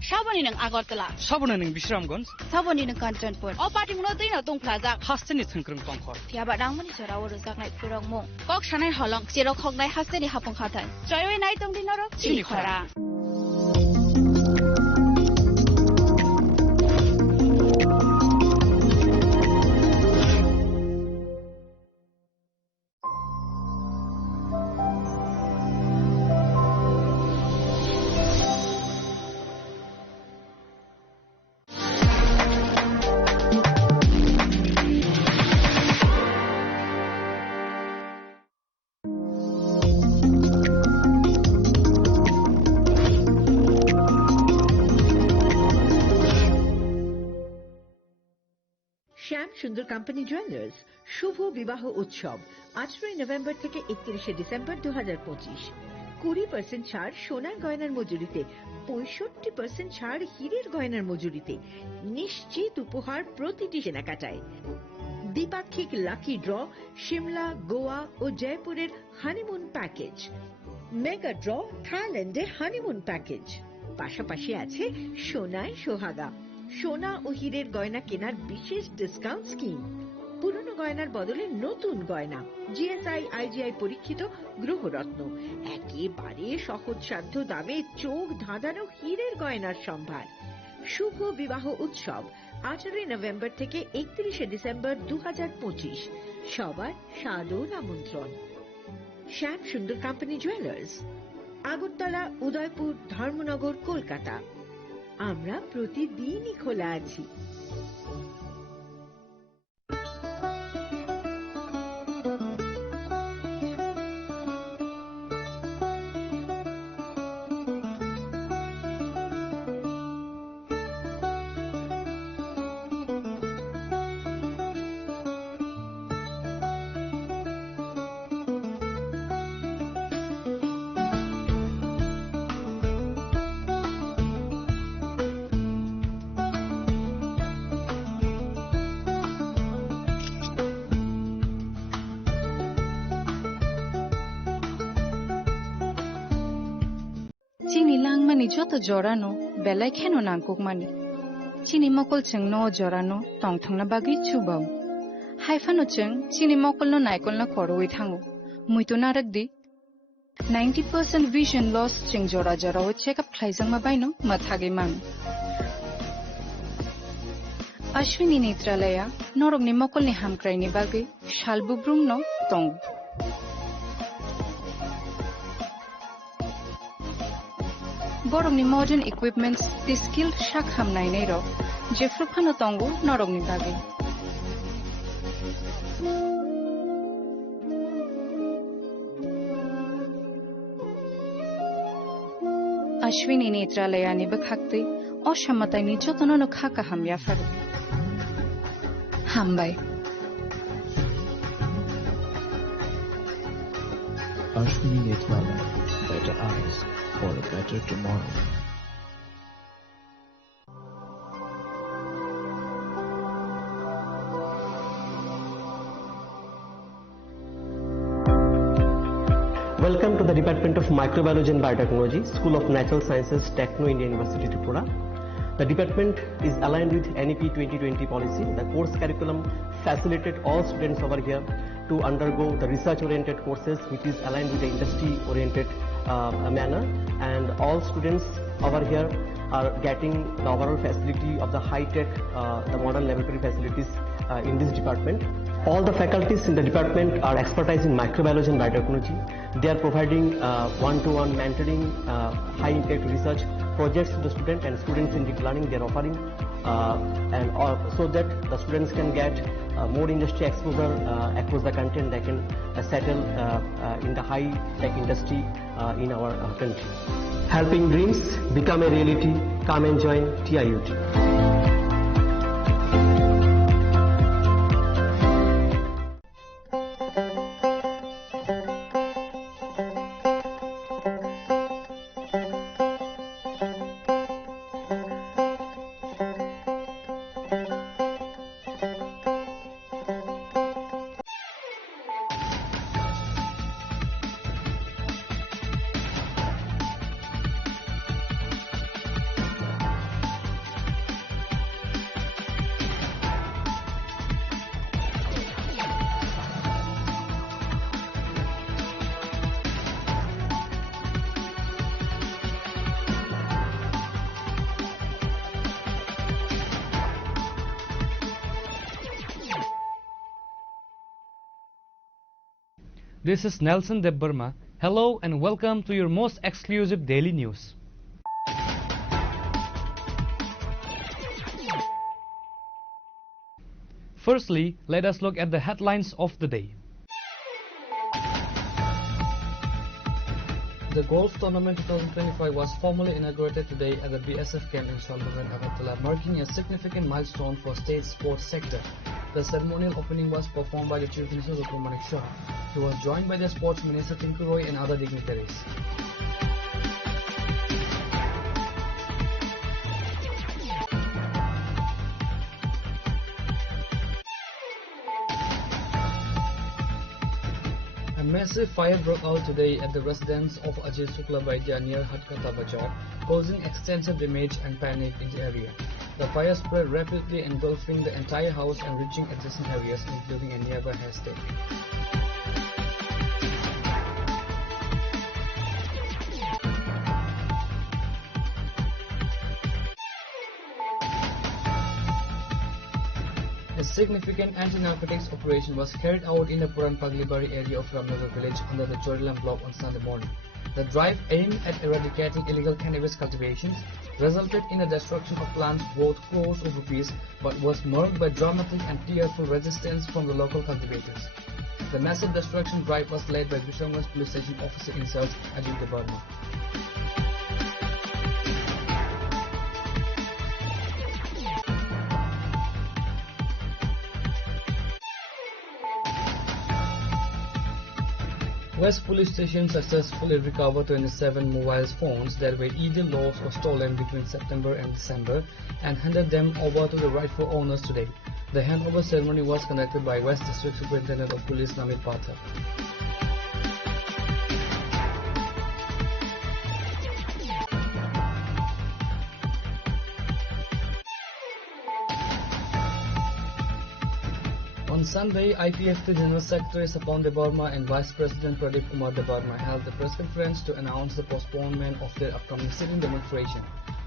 Saboni ng Agartala. Saboni ng Bisramganj. Saboni ng Kantanpur. O party mo na din na tong plaza. Hasteni thangkrung tongkhor. Tiaba dang mo ni sara waro jak nai purang mo. Kok shanai halong siro khok nai hasteni hapong khatan. Joy nai tong din ro. Chini khara. সুন্দর company jewellers শুভ বিবাহ উৎসব 18 November থেকে 31 December 2025 20% ছাড় সোনার গয়নার মজুরিতে 65% ছাড় হীরের গয়নার মজুরিতে নিশ্চিত উপহার প্রতিটি কেনাকাটায় দ্বিপাক্ষিক লাকি ড্র শিমলা গোয়া ও জয়পুরের হানিমুন প্যাকেজ মেগা ড্র থাইল্যান্ডে হানিমুন প্যাকেজ পাশাপাশি আছে সোনায় সোহাগা সোনা ও হীরের গয়না কেনার বিশেষ ডিসকাউন্ট স্কিম পুরনো গয়নার বদলে নতুন গয়না জিএসআই আইজিআই পরীক্ষিত গ্রহরত্ন একেবারে সহজসাধ্য দামে চোখ ধাঁধানো হীরের গয়নার সম্ভার শুভ বিবাহ উৎসব 18 নভেম্বর থেকে 31 ডিসেম্বর 2025 সবার সাদর আমন্ত্রণ শ্যাম সুন্দর কোম্পানি জুয়েলার্স আগরতলা উদয়পুর ধর্মনগর কলকাতা আমরা প্রতিদিনই খোলা আছি যত জরানো বেলায় খেন নাঙ্কুক মানি চিনি মকল চং ন জরানো টং থাংনা বাগি চুবাও হাইফানো চং চিনি মকল ন নাইকল না খরওই থাঙ্গো মুইতো নারক দি 90% vision loss ching jora jora o check up khlaijang ma baino mathage mang Ashwini Netralaya norok ni mokol ni hamkrai ni bagi shalbubrum no tong borok ni modern equipments the skill shak hamnai nei ro jefru phano tongo norok ni bagi Ashwini Netralaya ni bakhakte অসামতায় নির্যাতন খাকা হামিয়া ফারু হামবাই Ashwini Netralaya, better eyes for a better tomorrow. Welcome to the Department of Microbiology and Biotechnology, School of Natural Sciences, Techno India University, Tripura. The department is aligned with NEP 2020 policy. The course curriculum facilitated all students over here to undergo the research-oriented courses, which is aligned with the industry-oriented manner. And all students over here are getting the overall facility of the high-tech, the modern laboratory facilities in this department. All the faculties in the department are expertise in microbiology and biotechnology. They are providing one-to-one mentoring, high-impact research projects to the student and students in deep learning. They are offering so that the students can get more industry exposure across the country and they can settle in the high-tech industry in our country. Helping dreams become a reality. Come and join TIUT. This is Nelson Debbarma. Hello and welcome to your most exclusive daily news. Firstly, let us look at the headlines of the day. The Golf Tournament 2025 was formally inaugurated today at the BSF camp in Shalbagan, Agartala, marking a significant milestone for state sports sector. The ceremonial opening was performed by the Chief Minister Dr. Manik Shah, who was joined by the Sports Minister Tinku Roy and other dignitaries. A massive fire broke out today at the residence of Ajay Shukla Vaidya near Hatkata Bazaar, causing extensive damage and panic in the area. The fire spread rapidly, engulfing the entire house and reaching adjacent areas, including a nearby estate. A significant anti-narcotics operation was carried out in the Puran Paglibari area of Ramnagar village under the Chorilam block on Sunday morning. The drive aimed at eradicating illegal cannabis cultivations resulted in the destruction of plants worth crores of rupees, but was marked by dramatic and tearful resistance from the local cultivators. The massive destruction drive was led by Bishamganj Police Station Officer in charge Ajit Debarma. West Police Station successfully recovered 27 mobile phones that were either lost or stolen between September and December and handed them over to the rightful owners today. The handover ceremony was conducted by West District Superintendent of Police Namit Pathak. On Sunday, IPFT General Secretary Sapon Debarma and Vice President Pradeep Kumar Debarma held a press conference to announce the postponement of their upcoming sitting demonstration.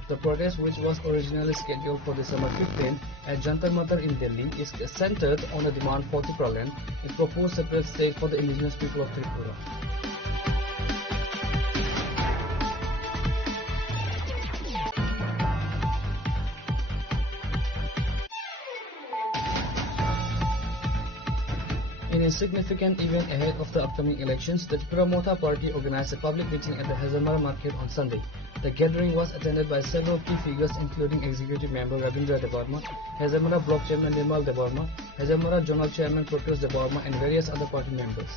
The protest, which was originally scheduled for December 15 at Jantar Mantar in Delhi, is centered on the demand for Tripuran, a proposed separate state for the indigenous people of Tripura. In a significant event ahead of the upcoming elections, the Tripura Mota Party organized a public meeting at the Hazamara market on Sunday. The gathering was attended by several key figures including Executive Member Ravindra Debarma, Hazamara Block Chairman Nirmal Debarma, Hazamara Zonal Chairman Proteus Debarma and various other party members.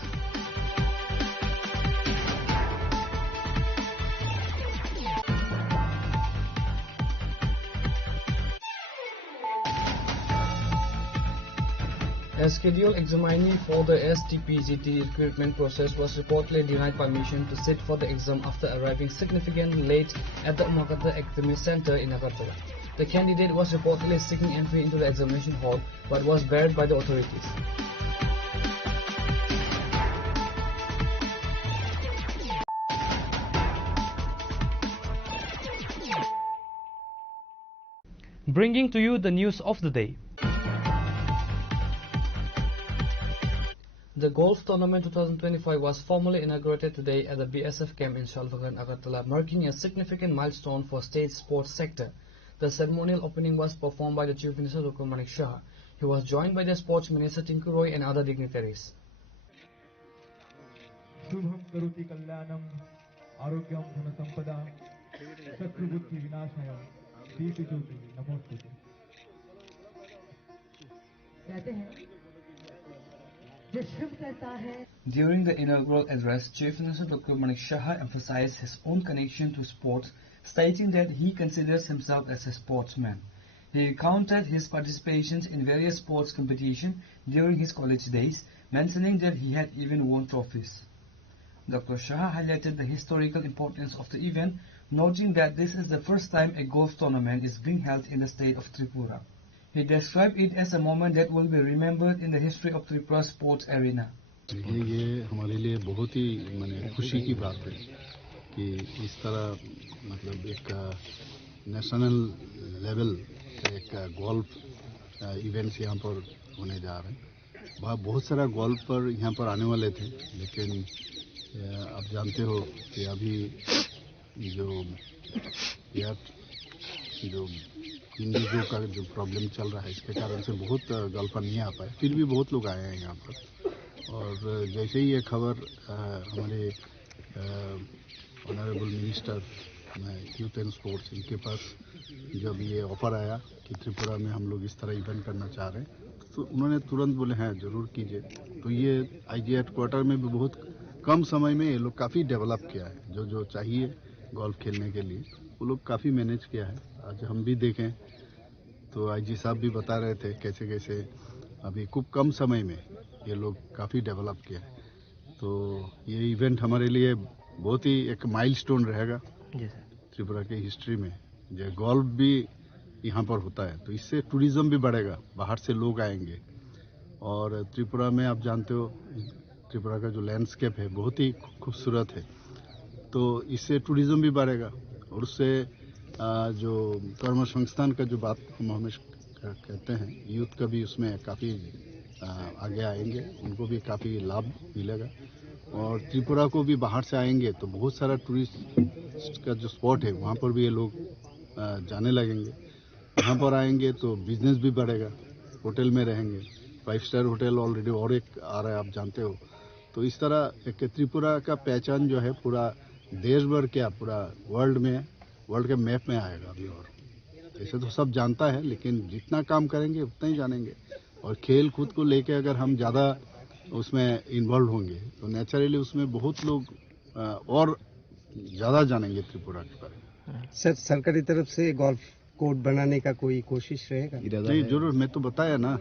A scheduled examinee for the STPGT recruitment process was reportedly denied permission to sit for the exam after arriving significantly late at the Umakata Academy Center in Agartala. The candidate was reportedly seeking entry into the examination hall but was barred by the authorities. Bringing to you the news of the day. The Golf Tournament 2025 was formally inaugurated today at the BSF camp in Shalbagan, Agartala, marking a significant milestone for state sports sector. The ceremonial opening was performed by the Chief Minister Dr. Manik Shah, who was joined by the Sports Minister Tinku Roy and other dignitaries. Shubham Karoti Kalyanam Arogyam Dhanasampada Shatribuddhi Vinashaya Deepi Jyoti Namostute. During the inaugural address, Chief Minister Dr. Manik Shah emphasized his own connection to sports, stating that he considers himself as a sportsman. He recounted his participations in various sports competitions during his college days, mentioning that he had even won trophies. Dr. Shah highlighted the historical importance of the event, noting that this is the first time a golf tournament is being held in the state of Tripura. He described it as a moment that will be remembered in the history of Tripura sports arena. ये हमारे लिए बहुत ही माने खुशी की बात है कि इस तरह मतलब एक नेशनल लेवल एक गोल्फ इवेंट्स यहाँ पर होने जा रहे हैं बहुत सारा गोल्फर यहाँ पर आने वाले थे, लेकिन आप जानते हो कि अभी जो इंडिगो का जो प्रॉब्लम चल रहा है, इसके कारण से बहुत गोल्फर नहीं आ पाए। फिर भी बहुत लोग आए हैं यहाँ पर। और जैसे ही ये खबर हमारे honourable minister youth and sports, इनके पास जब ये ऑफर आया कि त्रिपुरा में हम लोग इस तरह इवेंट करना चाह रहे हैं, तो उन्होंने तुरंत बोले हैं ज़रूर कीजिए। तो ये आईजी हेडक्वार्टर में भी बहुत कम समय में ये लोग काफ़ी डेवलप किया है। जो जो चाहिए गोल्फ खेलने के लिए वो लोग काफ़ी मैनेज किया है। आज हम भी देखें तो आईजी साहब भी बता रहे थे कैसे कैसे अभी खूब कम समय में ये लोग काफ़ी डेवलप किया है। तो ये इवेंट हमारे लिए बहुत ही एक माइलस्टोन रहेगा त्रिपुरा की हिस्ट्री में। जो गोल्फ भी यहाँ पर होता है तो इससे टूरिज्म भी बढ़ेगा, बाहर से लोग आएंगे। और त्रिपुरा में आप जानते हो त्रिपुरा का जो लैंडस्केप है बहुत ही खूबसूरत है, तो इससे टूरिज्म भी बढ़ेगा। और उससे जो कर्म संस्थान का जो बात हम हमेशा कहते हैं, यूथ का भी उसमें काफ़ी आगे आएंगे, उनको भी काफ़ी लाभ मिलेगा। और त्रिपुरा को भी बाहर से आएंगे तो बहुत सारा टूरिस्ट का जो स्पॉट है वहाँ पर भी ये लोग जाने लगेंगे। यहाँ पर आएंगे तो बिजनेस भी बढ़ेगा, होटल में रहेंगे। 5 स्टार होटल ऑलरेडी और एक आ रहा है, आप जानते हो। तो इस तरह एक त्रिपुरा का पहचान जो है पूरा देश भर क्या पूरा वर्ल्ड के मैप में आएगा अभी। और ऐसे तो सब जानता है, लेकिन जितना काम करेंगे उतना ही जानेंगे। और खेल कूद को लेके अगर हम ज़्यादा उसमें इन्वॉल्व होंगे तो नेचुरली उसमें बहुत लोग और ज़्यादा जानेंगे त्रिपुरा के बारे में। सर, सरकारी तरफ से गोल्फ कोर्ट बनाने का कोई कोशिश रहेगा? नहीं, जरूर। मैं तो बताया ना,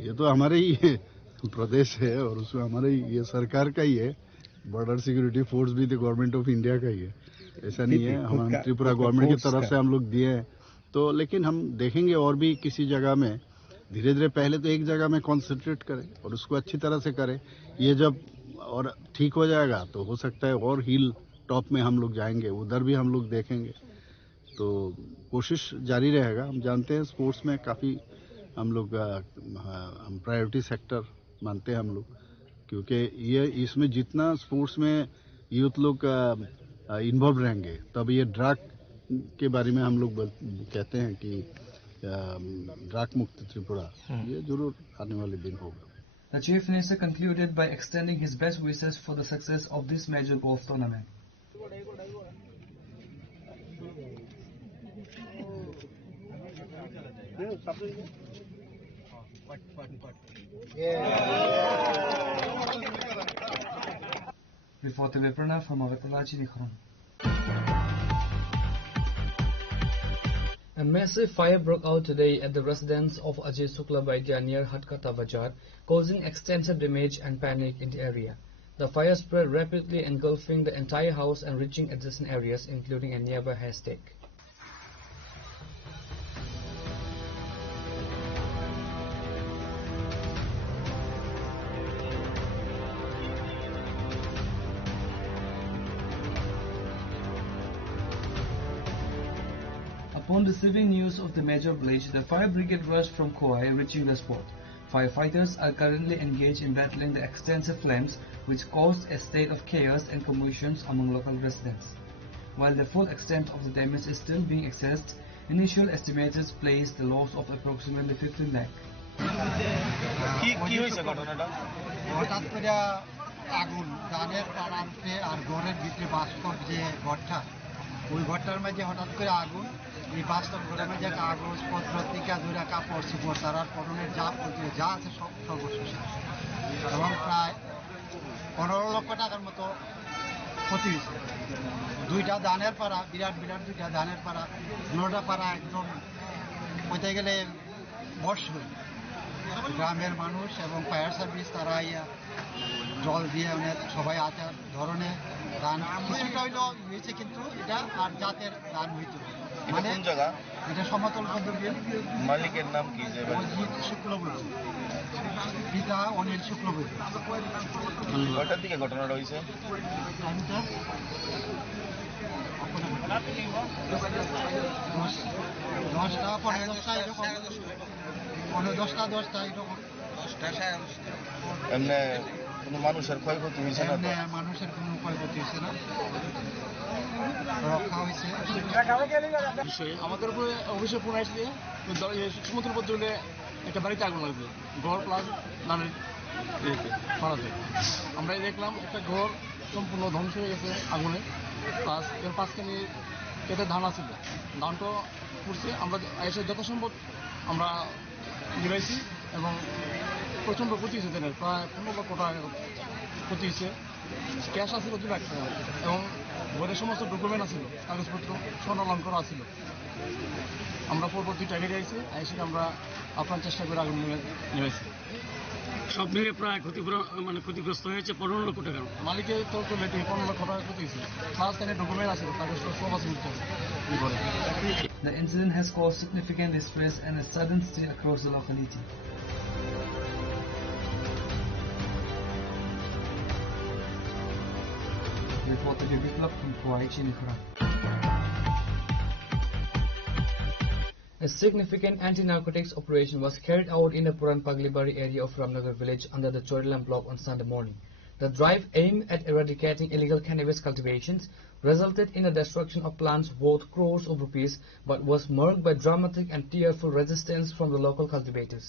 ये तो हमारे ही प्रदेश है और उसमें हमारे ये सरकार का ही है। बॉर्डर सिक्योरिटी फोर्स भी तो गवर्नमेंट ऑफ इंडिया का ही है, ऐसा नहीं है हम त्रिपुरा गवर्नमेंट की तरफ से हम लोग दिए हैं। तो लेकिन हम देखेंगे और भी किसी जगह में धीरे धीरे, पहले तो एक जगह में कॉन्सेंट्रेट करें और उसको अच्छी तरह से करें। ये जब और ठीक हो जाएगा तो हो सकता है और हिल टॉप में हम लोग जाएंगे, उधर भी हम लोग देखेंगे। तो कोशिश जारी रहेगा। हम जानते हैं स्पोर्ट्स में काफ़ी हम लोग हम प्रायोरिटी सेक्टर मानते हैं हम लोग, क्योंकि ये इसमें जितना स्पोर्ट्स में यूथ लोग इन्वॉल्व रहेंगे तब ये ड्रग के बारे में हम लोग कहते हैं कि ड्रग मुक्त त्रिपुरा, ये जरूर आने वाले दिन होगा। The Chief Minister concluded by extending his best wishes for the success of this major golf tournament. Reporter Viprana from Agartala, Chinikhon. A massive fire broke out today at the residence of Ajay Shukla Vaidya near Hatkata Bajar, causing extensive damage and panic in the area. The fire spread rapidly, engulfing the entire house and reaching adjacent areas, including a nearby haystack. Upon receiving news of the major blaze, the fire brigade rushed from Kauai, reaching the spot. Firefighters are currently engaged in battling the extensive flames, which caused a state of chaos and commotions among local residents. While the full extent of the damage is still being assessed, initial estimators place the loss of approximately 15 lakh. আগুন ধানের পাড়াতে আর ঘরের ভিতরে বাস্তব যে ঘরটা, ওই ঘরটার মাঝে হঠাৎ করে আগুন, এই বাস্তব ঘরের মাঝে কাগজপত্র টিকা ধরে কাপড় চোপড় তারার পরনের যা আছে সব সর্বশেষ, এবং প্রায় 15 লক্ষ টাকার মতো ক্ষতি হয়েছে। দুইটা ধানের পাড়া, বিরাট বিরাট দুইটা ধানের পাড়া, 9টা পাড়া একদম বলতে গেলে বর্ষ হয়ে। গ্রামের মানুষ এবং ফায়ার সার্ভিস তারা জল দিয়ে অনেক সবাই আছে ধরনের ধান কিছুটা হইলেও হয়েছে, কিন্তু এটা আর জাতের ধান হইতে মানে এটা সমতল পদ্ধতির। মালিকের নাম কি? অজিত শুক্লবৈদ্য, পিতা অনিল শুক্লবৈদ্য। কটার দিকে ঘটনাটা হয়েছে? টাইমটা 10টা 10:30 এরকম, 10:10 এরকম। এমনি কোনো মানুষের ক্ষয়ক্ষতি হয়েছে না তো? মানুষের কোনো ক্ষয়ক্ষতি হয়েছে না, রক্ষা হয়েছে। আমাদের উপরে অবশ্যই ফোন আসছে সমুদ্র পথে একটা বাড়িতে আগুন লাগছে, ঘর প্লাস নামের পাড়াতে। আমরা দেখলাম একটা ঘর সম্পূর্ণ ধ্বংস হয়ে গেছে আগুনে, প্লাস এর পাঁচখানি খেতে ধান আছিল, ধানটা পুড়ছে। আমরা এসে যথাসম্ভব আমরা নিবাইছি এবং প্রচণ্ড ক্ষতি হয়েছে ধানের, প্রায় 15 লক্ষ টাকা ক্ষতি হয়েছে। ক্যাশ আসছিল 2 লাখ টাকা এবং ঘরের সমস্ত ডকুমেন্ট আছিল, কাগজপত্র স্বর্ণালঙ্কার আছিল। আমরা পরবর্তী টাইগারে আইছি, এসে আমরা আপ্রাণ চেষ্টা করে আগুন নিবাইছি। সব মিলে প্রায় ক্ষতিগ্রস্ত হয়েছে 15 লক্ষ টাকা। মালিকের তরফ থেকে 15 লক্ষ টাকা ক্ষতি হয়েছে, প্লাস এখানে ডকুমেন্ট আছে, কাগজপত্র সব আছে। The incident has caused significant distress and a sudden stir across the locality. Reporter Biplab from Kuwait, Chinipura. A significant anti-narcotics operation was carried out in the Puran Paglibari area of Ramnagar village under the Chorilam block on Sunday morning. The drive aimed at eradicating illegal cannabis cultivations resulted in the destruction of plants worth crores of rupees but was marked by dramatic and tearful resistance from the local cultivators.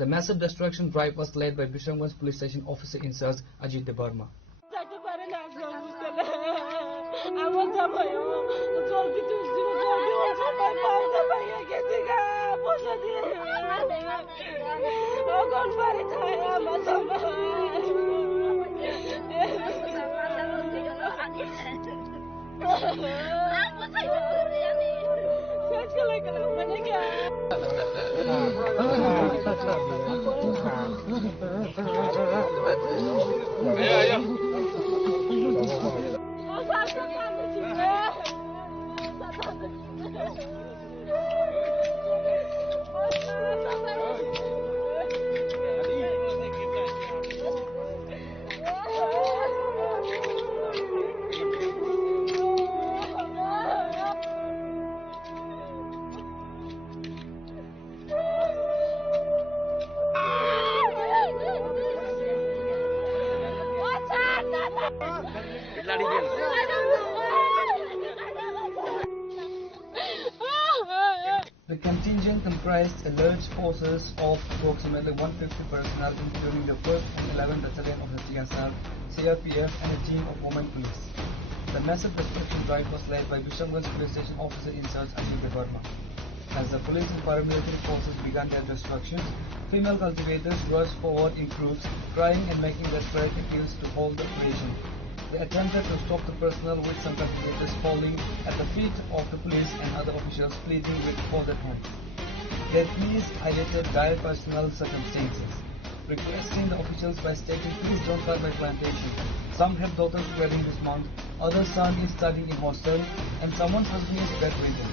The massive destruction drive was led by Bishamganj police station officer in charge Ajit Debarma. The contingent comprised alert forces of approximately 150 personnel, including the 1st and 11th Battalion of the TSR, CRPF, and a team of women police. The massive destruction drive was led by Bishamganj police station officer in charge Ajit Debarma. As the police and paramilitary forces began their destruction, female cultivators rushed forward in groups, crying and making desperate appeals to hold the operation. They attempted to stop the personnel, with some cultivators falling at the feet of the police and other officials pleading for their homes. Their pleas highlighted dire personal circumstances, requesting the officials by stating, "Please don't cut my plantation." Some have daughters wedding this month, others son is studying in hostel, and someone's husband is bedridden.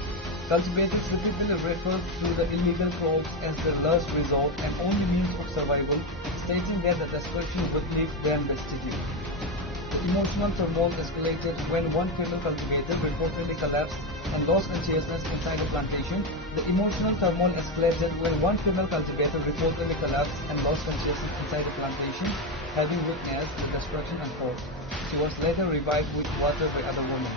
Cultivators repeatedly referred to the illegal crops as their last resort and only means of survival, stating that the destruction would leave them destitute. The emotional turmoil escalated when one female cultivator reportedly collapsed and lost consciousness inside the plantation. The emotional turmoil escalated when one female cultivator reportedly collapsed and lost consciousness inside the plantation, having witnessed the destruction unfold. She was later revived with water by other women.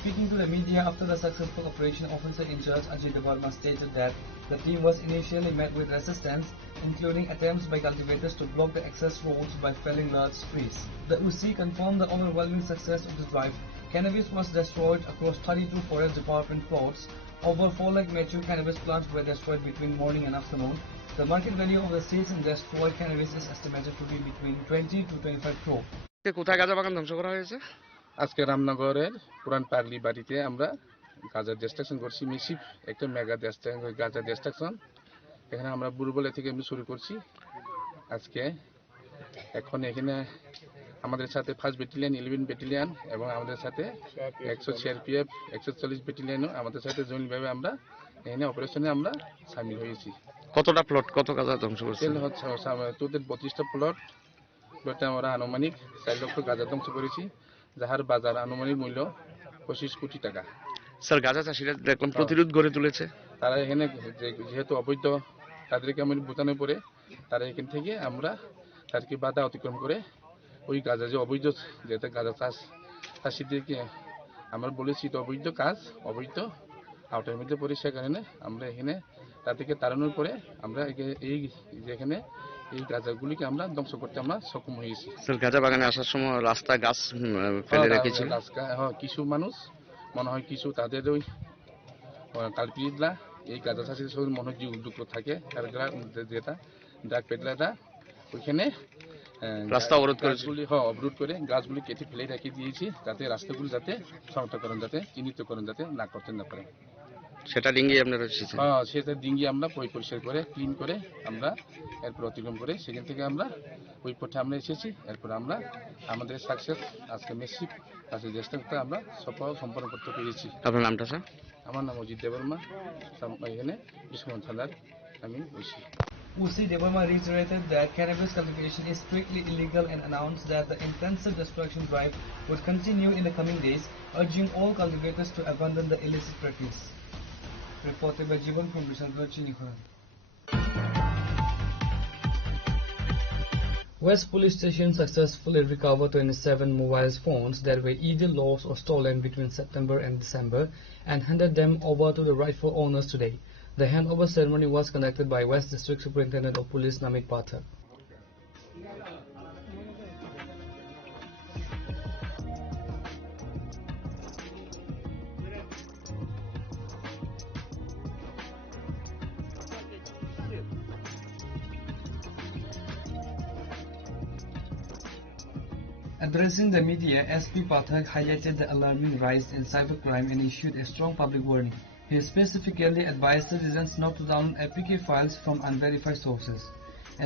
Speaking to the media after the successful operation, officer in charge Ajit Debarma stated that the team was initially met with resistance, including attempts by cultivators to block the access roads by felling large trees. The UC confirmed the overwhelming success of the drive. Cannabis was destroyed across 32 forest department plots. Over 4 lakh mature cannabis plants were destroyed between morning and afternoon. The market value of the seeds in destroyed cannabis is estimated to be between 20 to 25 crore. কোথায় গাঁজা বাগান ধ্বংস করা হয়েছে? আজকে রামনগরের পুরান পাগলি বাড়িতে আমরা গাঁজা ডিস্ট্রাকশন করছি, মিসিভ একটা মেগা গাঁজা ডিস্ট্রাকশন। এখানে আমরা বুড়বলে থেকে আমি শুরু করছি আজকে। এখন এখানে আমাদের সাথে 1st ব্যাটালিয়ন, 11 ব্যাটালিয়ন এবং আমাদের সাথে 100 সিআরপিএফ, 140 ব্যাটালিয়নও আমাদের সাথে জয়েন্টভাবে আমরা এখানে অপারেশনে আমরা সামিল হয়েছি। কতটা প্লট, কত গাঁজা ধ্বংস করছে? তোদের 32টা প্লটে আমরা আনুমানিক 4 লক্ষ গাঁজা ধ্বংস করেছি, যাহার বাজার আনুমানিক মূল্য 25 কোটি টাকা। স্যার, গাঁজা চাষিরা দেখলাম প্রতিরোধ গড়ে তুলেছে। তারা এখানে যেহেতু অবৈধ, তাদেরকে আমি বোঝানোর পরে তারা এখান থেকে আমরা তাদেরকে বাধা অতিক্রম করে ওই গাঁজা যে অবৈধ, যেটা গাঁজা চাষিদেরকে আমরা বলেছি তো অবৈধ কাজ, অবৈধ আওতার মধ্যে পড়ে, সে কারণে আমরা এখানে তাদেরকে তাড়ানোর পরে আমরা এই যেখানে এই গাঁজাগুলিকে আমরা ধ্বংস করতে আমরা সক্ষম হয়েছি। স্যার, গাঁজা বাগানে আসার সময় রাস্তা গাছ ফেলে রেখেছিল কিছু মানুষ, মনে হয় কিছু তাদের ওই কালপিটরা এই গাঁজা চাষিদের সঙ্গে মনে হয় যুক্ত থাকে, যেটা ড্রাগ পেডলাররা ওইখানে রাস্তা অবরোধ করে গাছগুলি কেটে ফেলে রেখে দিয়েছি, যাতে রাস্তাগুলি যাতে শনাক্তকরণ, যাতে চিহ্নিতকরণ যাতে না করতে না পারে। সেটা ডিঙ্গি আপনারা সেটা ডিঙ্গি আমরা পরিষ্কার করে ক্লিন করে আমরা এরপর অতিক্রম করে সেখান থেকে আমরা ওই পথে আমরা এসেছি। এরপর আমরা আমাদের সাকসেস আজকে মেসিভ কাজের চেষ্টা আমরা সফল সম্পন্ন করতে পেরেছি। আপনার নামটা স্যার? আমার নাম অজিত দেববর্মা, এখানে বিশ্বনাথ থানার আমি বসি। Usi Debarma reiterated that cannabis cultivation is strictly illegal and announced that the intensive destruction drive would continue in the coming days, urging all cultivators to abandon the illicit practice. Reported by Jivan from Bishanpur, Chinikhara. West Police Station successfully recovered 27 mobile phones that were either lost or stolen between September and December and handed them over to the rightful owners today. The handover ceremony was conducted by West District Superintendent of Police Namit Pathak. Addressing the media, SP Pathak highlighted the alarming rise in cybercrime and issued a strong public warning. He specifically advised citizens not to download APK files from unverified sources.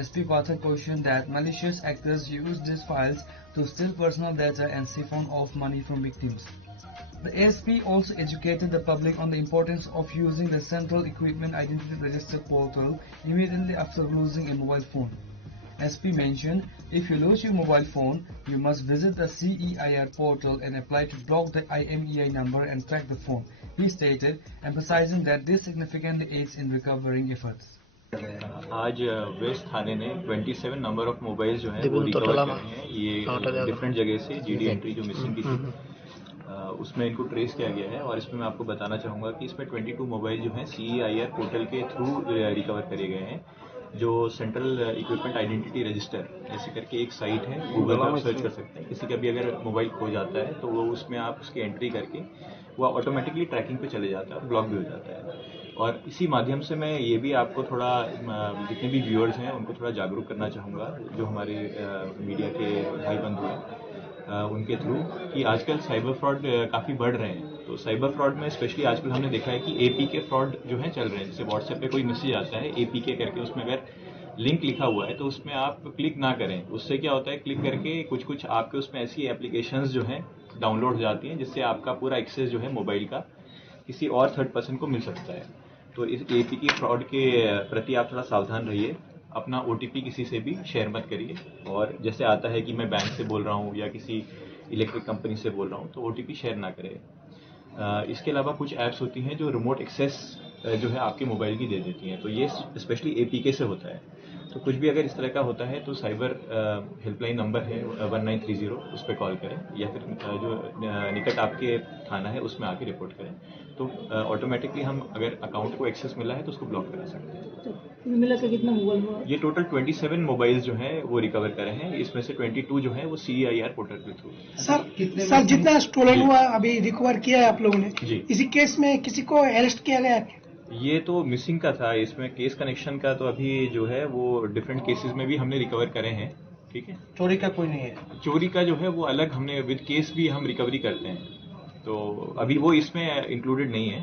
SP Pathak cautioned that malicious actors use these files to steal personal data and siphon off money from victims. The ASP also educated the public on the importance of using the Central Equipment Identity Register portal immediately after losing a mobile phone. SP mentioned, if you lose your mobile phone, you must visit the CEIR portal and apply to block the IMEI number and track the phone. He stated, emphasizing that this significantly aids in recovering efforts. आज waste थाने ने 27 number of mobile जो है वो recover करे हैं। ये different जगह से जीडी एंट्री जो मिसिंग की थी उसमें इनको ट्रेस किया गया है और इसमें मैं आपको बताना चाहूँगा कि इसमें 22 मोबाइल जो हैं CEIR पोर्टल के थ्रू रिकवर करे गए हैं। जो सेंट्रल इक्विपमेंट आइडेंटिटी रजिस्टर ऐसे करके एक साइट है, गूगल पर आप सर्च कर सकते हैं। किसी का भी अगर मोबाइल खो जाता है तो वो उसमें आप उसकी एंट्री करके वो ऑटोमेटिकली ट्रैकिंग पे चले जाता है, ब्लॉक भी हो जाता है। और इसी माध्यम से मैं ये भी आपको थोड़ा जितने भी व्यूअर्स हैं उनको थोड़ा जागरूक करना चाहूँगा, जो हमारे मीडिया के भाई बंधु हैं उनके थ्रू, कि आजकल साइबर फ्रॉड काफ़ी बढ़ रहे हैं। तो साइबर फ्रॉड में स्पेशली आजकल हमने देखा है कि APK फ्रॉड जो है चल रहे हैं। जैसे व्हाट्सएप पे कोई मैसेज आता है APK करके, उसमें अगर लिंक लिखा हुआ है तो उसमें आप क्लिक ना करें। उससे क्या होता है, क्लिक करके कुछ आपके उसमें ऐसी एप्लीकेशंस जो हैं डाउनलोड हो जाती हैं जिससे आपका पूरा एक्सेस जो है मोबाइल का किसी और थर्ड पर्सन को मिल सकता है। तो इस APK फ्रॉड के प्रति आप थोड़ा सावधान रहिए, अपना OTP किसी से भी शेयर मत करिए। और जैसे आता है कि मैं बैंक से बोल रहा हूँ या किसी इलेक्ट्रिक कंपनी से बोल रहा हूँ तो OTP शेयर ना करें। इसके अलावा कुछ ऐप्स होती हैं जो रिमोट एक्सेस जो है आपके मोबाइल की दे देती हैं, तो ये स्पेशली APK से होता है। तो कुछ भी अगर इस तरह का होता है तो साइबर हेल्पलाइन नंबर है 1930, उस पर कॉल करें या फिर जो निकट आपके थाना है उसमें आके रिपोर्ट करें। तो ऑटोमेटिकली हम अगर अकाउंट को एक्सेस मिला है तो उसको ब्लॉक करा सकते हैं। तो मिला के कितना मोबाइल हुआ? ये टोटल 27 मोबाइल जो हैं वो रिकवर करे हैं। इसमें से 22 जो है वो CEIR पोर्टल के थ्रू। सर जितना स्टोलन हुआ अभी रिकवर किया है आप लोगों ने, जी, इसी केस में किसी को अरेस्ट किया गया है? ये तो मिसिंग का था, इसमें केस कनेक्शन का तो अभी जो है वो डिफरेंट केसेस में भी हमने रिकवर करे हैं, ठीक है। चोरी का कोई नहीं है? चोरी का जो है वो अलग हमने विद केस भी हम रिकवरी करते हैं, तो अभी वो इसमें इंक्लूडेड नहीं है।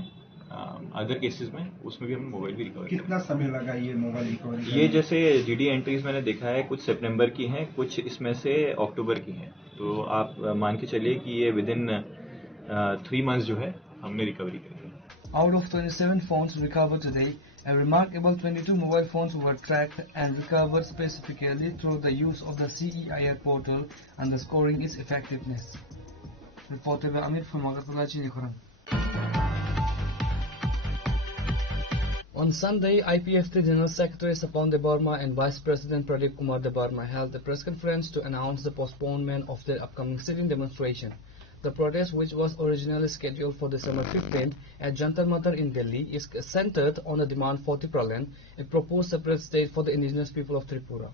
अदर केसेस में उसमें भी हमने मोबाइल भी रिकवर किया। कितना समय लगा ये मोबाइल रिकवरी? ये जैसे जीडी एंट्रीज मैंने देखा है, कुछ सितंबर की हैं, कुछ इसमें से अक्टूबर की हैं, तो आप मान के चलिए कि ये विद इन 3 months जो है हमने रिकवरी करी है। Out of 27 phones recovered today, a remarkable 22 mobile phones were tracked and recovered specifically through the use of the CEIR portal, underscoring its effectiveness. Reported by Amir from Agartala, Chinikhorang. On Sunday, IPFT General Secretary Sapon Debarma and Vice President Pradeep Kumar Debarma held a press conference to announce the postponement of their upcoming sitting demonstration. The protest, which was originally scheduled for December 15th at Jantar Mantar in Delhi, is centered on the demand for Tripraland, a proposed separate state for the indigenous people of Tripura.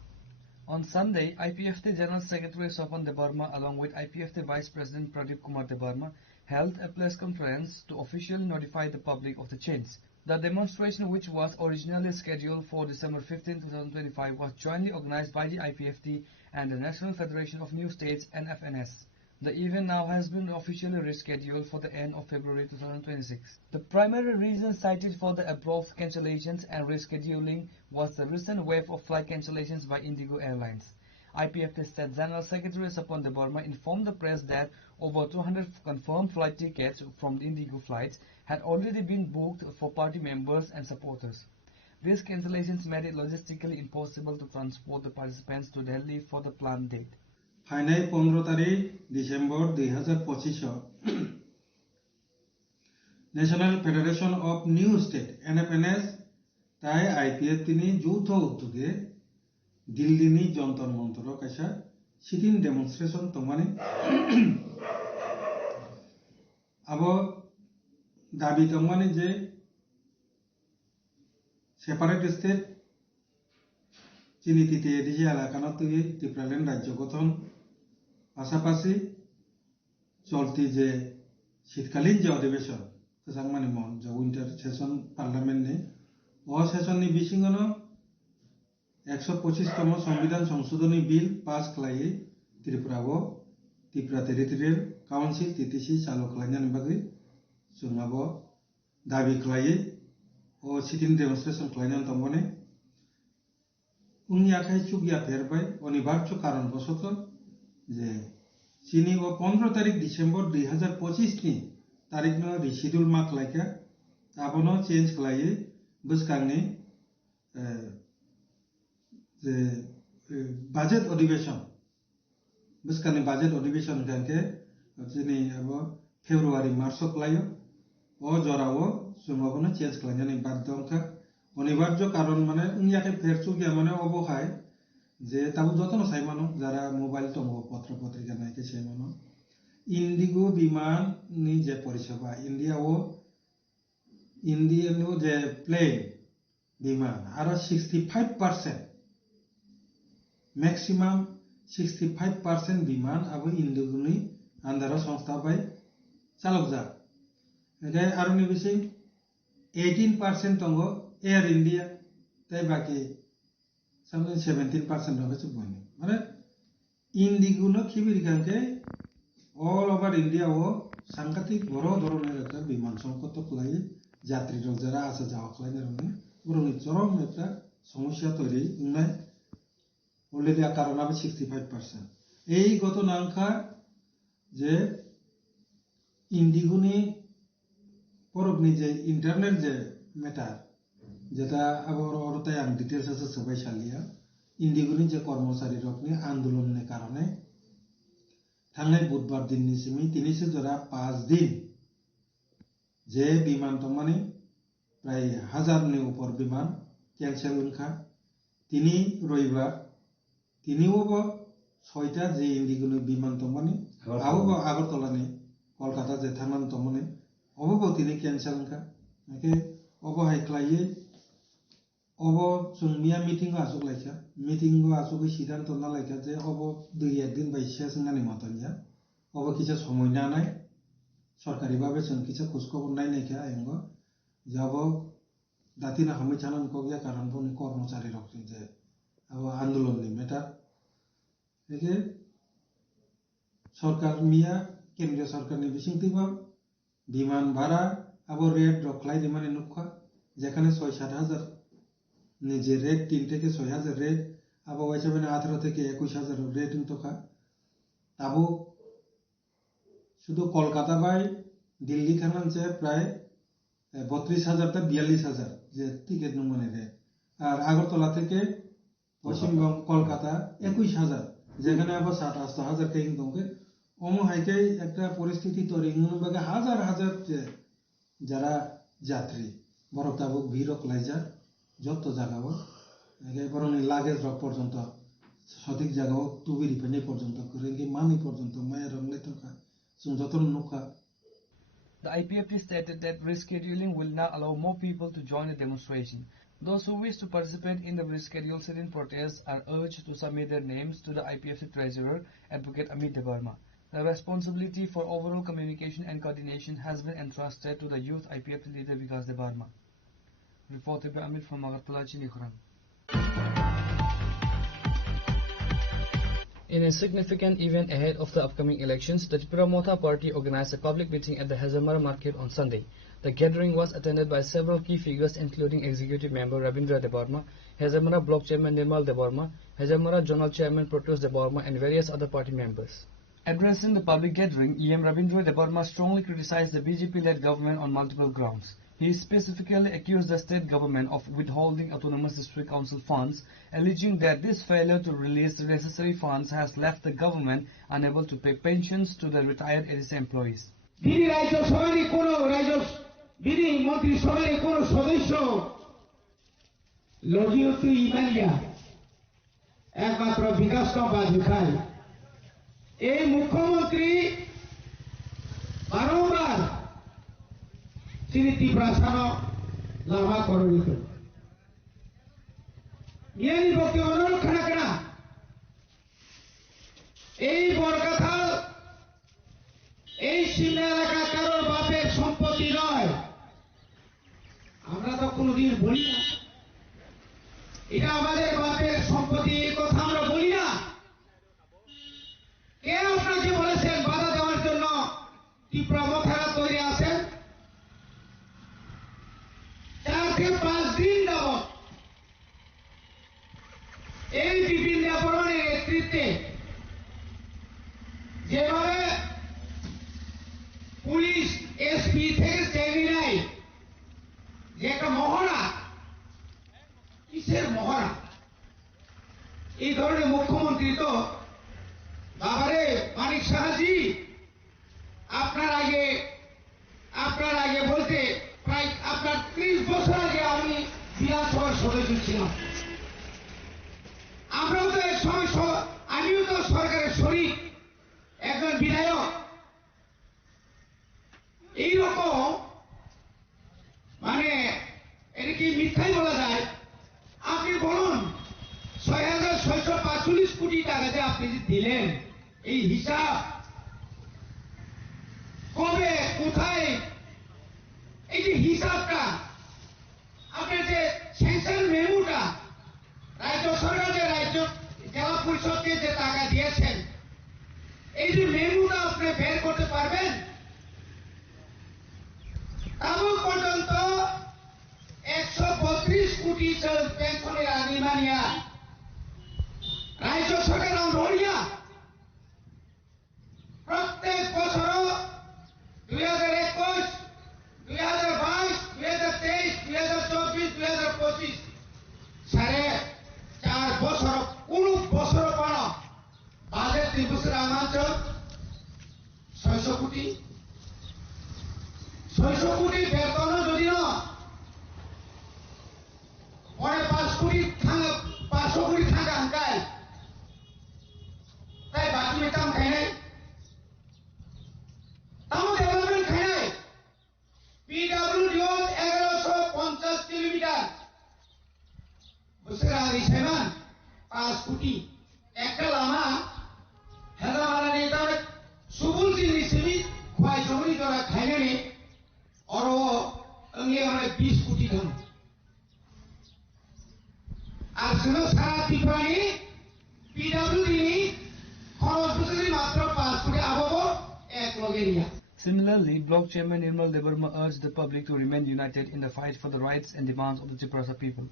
On Sunday, IPFT General Secretary Sapon Debarma along with IPFT Vice President Pradeep Kumar Debarma held a press conference to officially notify the public of the change. The demonstration, which was originally scheduled for December 15, 2025, was jointly organized by the IPFT and the National Federation of New States, NFNS. The event now has been officially rescheduled for the end of February 2026. The primary reason cited for the abrupt cancellations and rescheduling was the recent wave of flight cancellations by Indigo Airlines. IPFT State General Secretary Sapon Debarma informed the press that over 200 confirmed flight tickets from the Indigo flights had already been booked for party members and supporters. These cancellations made it logistically impossible to transport the participants to Delhi for the planned date. Final 15 तारीख December 2025 national federation of new state NFNS তাই IPF তিনি যৌথ উদ্যোগে দিল্লিনি Jantar Mantar কাইসা sitting demonstration তমানি আবো দাবি তমানি যে separate state চিনিতিতে এদিকে এলাকানো তুই ত্রিপুরাল্যান্ড রাজ্য গঠন পাশাপাশি চলতি যে শীতকালীন যে অধিবেশন তেসাংমানি মন যে উইন্টার সেশন পার্লামেন্টনি ও সেশননি বিসিঙ্গনো 125তম সংবিধান সংশোধনী বিল পাস খালাই ত্রিপুরাও ত্রিপুরা টেরিটরিয়াল কাউন্সিল TTC চালু খালাইনানি বাগै जोंहाबो दाबि खालायो ও সিটিং ডেমনস্ট্রেশন খালাইনানি তমনে उननि आखाइ चुगिया फेरबाय अनिबार्य कारणबशत जे चीनी 15 तारिख डिसेम्बर 2025 नि तारिखनो रिशिड्यूल मा खालायखा आबनो चेंज खालायो बसकांनि जे बाजेट अधिवेशन बसकांनि बाजेट अधिवेशन गांके चीनी अब फेब्रुवारी मार्च खालायो ओ जरावो जोंहाबनो चेंज खालायनानै बाध्यंखा অনিবার্য কারণ মানে উনিয়াকে ফেরছু গিয়া মানে অবহায় যে তাবু যতন চাই মানো যারা মোবাইল দङ পত্র পত্রিকা নাইকে চাই মানো ইন্ডিগো বিমান নি যে পরিষেবা ইন্ডিয়ানো যে প্লেন বিমান আর 65% ম্যাক্সিমাম 65% বিমান আবো ইন্ডিগোনি আন্ডার সংস্থা বাই চালক যা এগে আর নি বেশি 18% দङ Air India, তাই বাকি 17% হচ্ছে বনি মানে ইন্ডিগো ন খিবিরিকাকে অল ওভার ইন্ডিয়া ও সাংঘাতিক বড় ধরনের একটা বিমান সংকট প্লাই যাত্রীরা যারা আসা যাওয়া খালাইনারনি বরং চরম একটা সমস্যা তৈরি নাই অলরেডি কারণ হবে 65% এই গত নাংখা যে ইন্ডিগোনি পরবনি যে ইন্টারনেট যে মেটার যেটা আবার অরতায় আমি ডিটেলস আছে সবাই শালিয়া ইন্ডিগোনি যে কর্মচারী রকনি আন্দোলনের কারণে থাঙ্গাই বুধবার দিন নিসিমি তিনিসে জরা 5 দিন যে বিমান তমানে প্রায় 1000 নি উপর বিমান ক্যান্সেল উনখা তিনি রবিবার তিনিও 6টা যে ইন্ডিগোনি বিমান তমানে আবো আগরতলানি কলকাতা যে থামান তমানে অবো তিনি ক্যান্সেল উনখা একে অবহাই ক্লাইয়ে অব जोंनिया মিটিং আসুক লাইকা মিটিং আসুক সিদ্ধান্ত না লাইকা যে অব 2-1 দিন বাই শেষ নানি মাতনিয়া অব কিছু সময় না নাই সরকারি ভাবে जों কিছু খোঁজ খবর নাই নাইকা এঙ্গ যাব दातिना हमें चालन को गया कारण वो कर्मचारी रखते जे अब आंदोलन नहीं मेटा लेकिन सरकार मिया केंद्रीय सरकार ने बिसिंग तिबा বিমান ভাড়া আবার রেট রকলাই দিমানে নুখা যেখানে ৬-৭ নিজে রেট ৩ থেকে ৬,০০০ রেট আবার ওই হিসাবে ১৮ থেকে ২১,০০০ রেট তোকা তাবো শুধু কলকাতা বাই দিল্লি খানানছে প্রায় ৩২,০০০ থেকে ৪২,০০০ যে টিকিট নমনে রেট আর আগরতলা থেকে পশ্চিমবঙ্গ কলকাতা ২১,০০০ যেখানে আবার ৬০,০০০ কে ইনকমকে অমহাইকে একটা পরিস্থিতি তৈরি হয়ে হাজার হাজার যারা যাত্রী বড় তাবুক ভিড় লাইজা যত জায়গাও বরং লাগেজ রক পর্যন্ত সঠিক জায়গাও টুবিরি ফেনে পর্যন্ত করে মানি পর্যন্ত মায়ের রংলে থাকা যত নৌকা The IPFT stated that rescheduling will not allow more people to join the demonstration. Those who wish to participate in the rescheduled sit-in protest are urged to submit their names to the IPFT treasurer, Advocate Amit Debarma. The responsibility for overall communication and coordination has been entrusted to the youth IPFT leader Vikas Debarma. Reported by Amit from Agartala, Chinikhurang. In a significant event ahead of the upcoming elections, the Tripura Motha Party organized a public meeting at the Hazamara market on Sunday. The gathering was attended by several key figures including Executive Member Rabindra Debarma, Hazamara Block Chairman Nirmal Debarma, Hazamara Zonal Chairman Proteus Debarma and various other party members. Addressing the public gathering, EM Rabindra Debarma strongly criticized the BJP-led government on multiple grounds. He specifically accused the state government of withholding autonomous district council funds, alleging that this failure to release the necessary funds has left the government unable to pay pensions to the retired ADC employees. এই মুখ্যমন্ত্রী বারংবার তিনি তীব্রাসান lava করিত জ্ঞানী ভক্তি অনুরক্ষণ করা এই বরকাথাল এই সীমা এলাকা কারোর বাপের সম্পত্তি নয় আমরা তো কোনদিন বলি না এটা আমাদের বাপের সম্পত্তি এই কথা আমরা বলি না কে আপনাকে বলেছেন বাধা দেওয়ার জন্য ত্রিপুরা মথারা তৈরি আছেন 4 থেকে 5 দিন যাবত এই বিপিন দেববর্মার নেতৃত্বে যেভাবে পুলিশ এসপি থেকে চেনি নাই যে একটা মহড়া কিসের মহড়া এই ধরনের মুখ্যমন্ত্রী তো বাবারে মানিক সাহাজি আপনার আগে বলতে প্রায় আপনার 30 বছর আগে আমি বিধানসভার সদস্য ছিলাম আমরাও তো এক সময় আমিও তো সরকারের শরিক একজন বিধায়ক এইরকম মানে এটা কি মিথ্যাই বলা যায় আপনি বলুন 6,645 কোটি টাকা যে আপনি যে দিলেন এই হিসাব কবে কোথায় এই যে হিসাবটা আপনার যে সেন্সার মেমোটা রাজ্য সরকার যে রাজ্য জেলা পরিষদকে যে টাকা দিয়েছেন এই যে মেমোটা আপনি বের করতে পারবেন তাও পর্যন্ত 132 কোটি পেনশনের আনিমানিয়া রাজ্য সরকার নড়িয়া প্রত্যেক বছর 2021, 2022, 2023, 2024, 2025 4.5 বছর কোন বছর পর বাজেট ত্রিপুরা গ্রামাঞ্চল 600 কোটি বেতন যদি না পরে 500 কোটি থাকা হাঙ্কায় তাই বাকি মেটাম খাই নাই তাও ডেভেলপমেন্ট খাই নাই পিডব্লিউডি 1150 কিলোমিটার বুঝতে রাখি সেমান 5 কোটি একটা লামা হেলা মারা নিয়ে তার সুবুল জিনিস খোয়াই জমি তোরা খাই নাই और अंगे हमारे 20 कोटी धन আসলে সারা ত্রিপুরানি পিডব্লিউডি খরচ বছরে মাত্র 5 কোটি আবব এক লগেরিয়া। Similarly, Bloc Chairman Nirmal Debarma urged the public to remain united in the fight for the rights and demands of the Tripura people.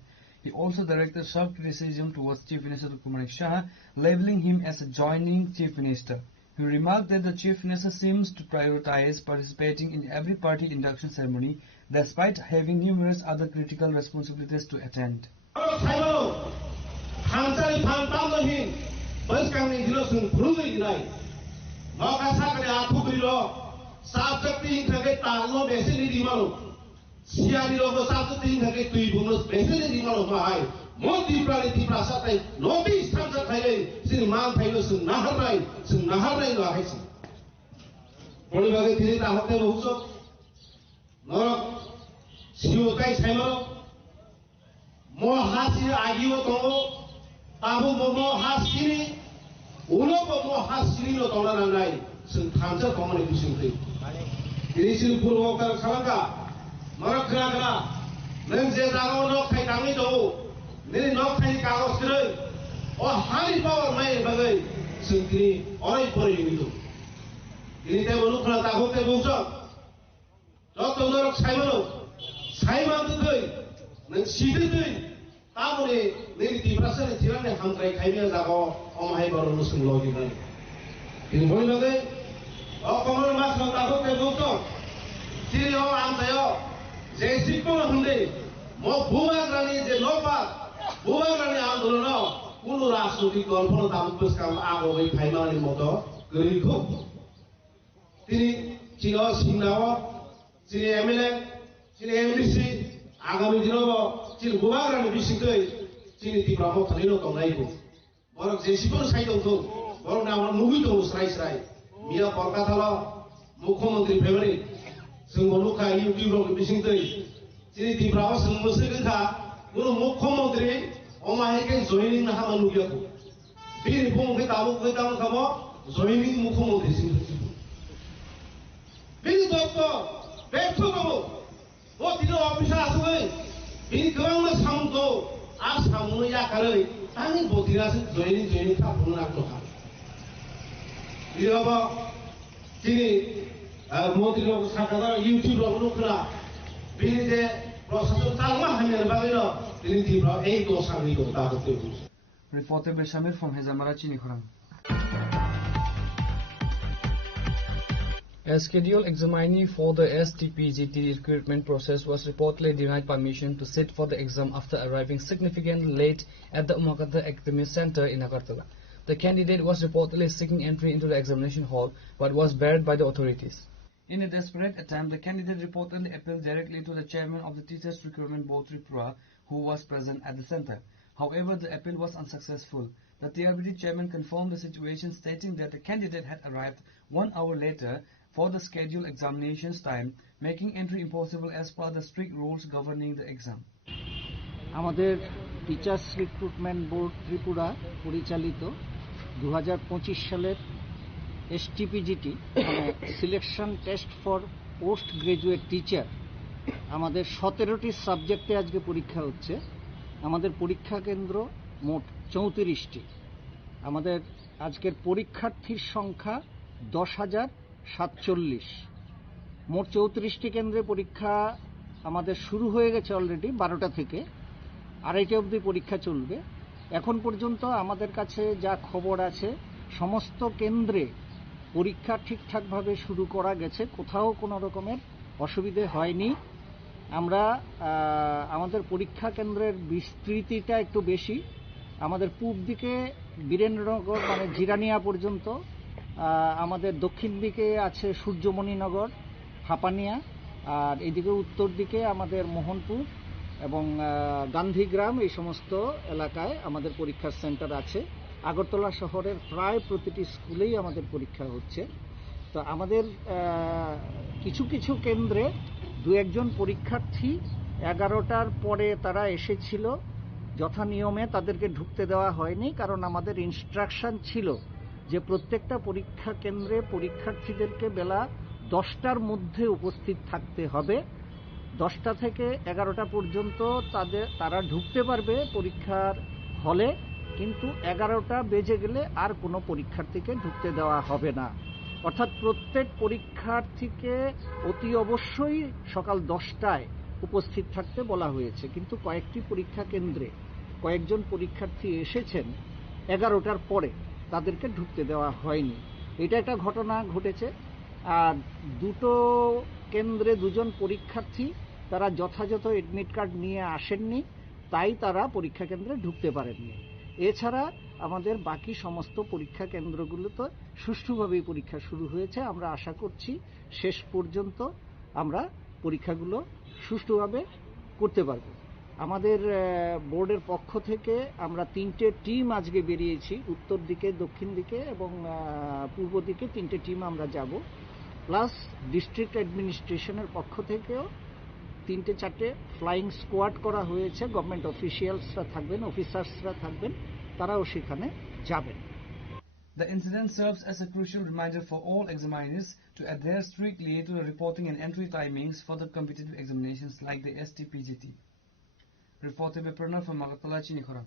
He also directed sharp criticism towards Chief Minister Dr. Manik Shah, labelling him as a joining Chief Minister. He remarked that the Chief Minister seems to prioritize participating in every party induction ceremony, despite having numerous other critical responsibilities to attend. Siani logo satu ting thake tui bonus besele di malo mahai mo di prasatai lobi samsa khai sin man thailo sun nahar nai lo hai sin poli bage tini ta hote bohuso norok siu kai saimo mo hasi agiwo tongo tabu mo hasini ulo mo hasini lo tona nai sun thamsa komone bisin thei tini sin purbo kar khalanga Marok kena, neng jezano nok kai kami do, nini nok kai kagos kere, oh hari power main bagai, sengkini orang pori itu. Ini teh bolu kena takut teh bungsok, doktor norok sai mana tu, neng situ tu, tamu ni, nini tibrasa ni jiran ni ham kai ni jago, hai baru nusung logi ni. Ini boleh bagai, oh kamu mas kena takut teh bungsok, sini oh am tayo. जैसी को हमने मो भूमाग्रानी जे लोपा भूमाग्रानी आंदोलन कुनु राजनीतिक कल्पना तामुस काम आगो गई फाइमानि मतो गरिखो तिनी चिनो सिंगाव चिनी एमएलए चिनी एमडीसी आगामी दिनबो चिनी भूमाग्रानी बिसिकै चिनी तिब्रामो थलिनो तंगाइको बरक जैसी को साइदो तो बरक ना नुगि तो स्राइ मिया परकाथालो मुख्यमंत्री February Sungguh YouTube bising tu, jadi di bawah semua segala, guru mukhomantri, omahai ke joining nah manusia tu, bini pun kita tahu kamu joining mukhomantri sini, bini doktor, betul kamu, oh tidak officer asal, bini kerang mas kamu tu, as kamu ya kalau, tani botiran joining tak pun nak tu kan, ini apa, jadi Modi लोग साकदा YouTube लोग लोकला बिने प्रशासन तालमा हमें बागेलो तिनी तिब्रा एक दो सामने को ताकते हो Reporter Beshamir from Hezamara Chinikhurang. A scheduled examinee for the STPGT recruitment process was reportedly denied permission to sit for the exam after arriving significantly late at the Umakata Academy Center in Agartala. The candidate was reportedly seeking entry into the examination hall but was barred by the authorities. In a desperate attempt, the candidate reportedly appealed directly to the chairman of the Teachers Recruitment Board Tripura, who was present at the center. However, the appeal was unsuccessful. The TRBT chairman confirmed the situation, stating that the candidate had arrived 1 hour later for the scheduled examinations time, making entry impossible as per the strict rules governing the exam. আমাদের teachers recruitment board Tripura পরিচালিত 2025 সালের STPGT মানে selection test for post graduate teacher আমাদের 17টি সাবজেক্টে আজকে পরীক্ষা হচ্ছে। আমাদের পরীক্ষা কেন্দ্র মোট 34টি। আমাদের আজকের পরীক্ষার্থীর সংখ্যা 10,047। মোট 34টি কেন্দ্রে পরীক্ষা আমাদের শুরু হয়ে গেছে অলরেডি 12টা থেকে, 2:30 অবধি পরীক্ষা চলবে। এখন পর্যন্ত আমাদের কাছে যা খবর আছে সমস্ত কেন্দ্রে পরীক্ষা ঠিকঠাকভাবে শুরু করা গেছে, কোথাও কোনো রকমের অসুবিধে হয়নি। আমরা আমাদের পরীক্ষা কেন্দ্রের বিস্তৃতিটা একটু বেশি। আমাদের পূব দিকে বীরেন্দ্রনগর মানে জিরানিয়া পর্যন্ত, আমাদের দক্ষিণ দিকে আছে সূর্যমণিনগর, হাপানিয়া, আর এদিকে উত্তর দিকে আমাদের মোহনপুর এবং গান্ধীগ্রাম, এই সমস্ত এলাকায় আমাদের পরীক্ষার সেন্টার আছে। আগরতলা শহরের প্রায় প্রতিটি স্কুলেই আমাদের পরীক্ষা হচ্ছে। তো আমাদের কিছু কিছু কেন্দ্রে 2-1 পরীক্ষার্থী 11টার পরে তারা এসেছিল, যথা নিয়মে তাদেরকে ঢুকতে দেওয়া হয়নি, কারণ আমাদের ইনস্ট্রাকশন ছিল যে প্রত্যেকটা পরীক্ষা কেন্দ্রে পরীক্ষার্থীদেরকে বেলা 10টার মধ্যে উপস্থিত থাকতে হবে। 10টা থেকে 11টা পর্যন্ত তারা ঢুকতে পারবে পরীক্ষার হলে কিন্তু 11টা বেজে গেলে আর কোনো পরীক্ষার্থীকে ঢুকতে দেওয়া হবে না। অর্থাৎ প্রত্যেক পরীক্ষার্থীকে অতি অবশ্যই সকাল 10টায় উপস্থিত থাকতে বলা হয়েছে, কিন্তু কয়েকটি পরীক্ষা কেন্দ্রে কয়েকজন পরীক্ষার্থী এসেছেন 11টার পরে, তাদেরকে ঢুকতে দেওয়া হয়নি। এটা একটা ঘটনা ঘটেছে। আর দুটো কেন্দ্রে দুজন পরীক্ষার্থী তারা যথাযথ এডমিট কার্ড নিয়ে আসেননি, তাই তারা পরীক্ষা কেন্দ্রে ঢুকতে পারেননি। এছাড়া আমাদের বাকি সমস্ত পরীক্ষা কেন্দ্রগুলোতে সুষ্ঠুভাবেই পরীক্ষা শুরু হয়েছে। আমরা আশা করছি শেষ পর্যন্ত আমরা পরীক্ষাগুলো সুষ্ঠুভাবে করতে পারব। আমাদের বোর্ডের পক্ষ থেকে আমরা 3টে টিম আজকে বেরিয়েছি, উত্তর দিকে, দক্ষিণ দিকে এবং পূর্ব দিকে 3টে টিম আমরা যাব। প্লাস ডিস্ট্রিক্ট অ্যাডমিনিস্ট্রেশনের পক্ষ থেকেও 3-4টে ফ্লাইং স্কোয়াড করা হয়েছে। গভর্নমেন্ট অফিসিয়ালসরা থাকবেন, অফিসার্সরা থাকবেন, তারাও সেখানে যাবেন। The incident serves as a crucial reminder for all examiners to adhere strictly to the reporting and entry timings for the competitive examinations like the STPGT. Reported by Pranav from Magatala, Chinikhoran.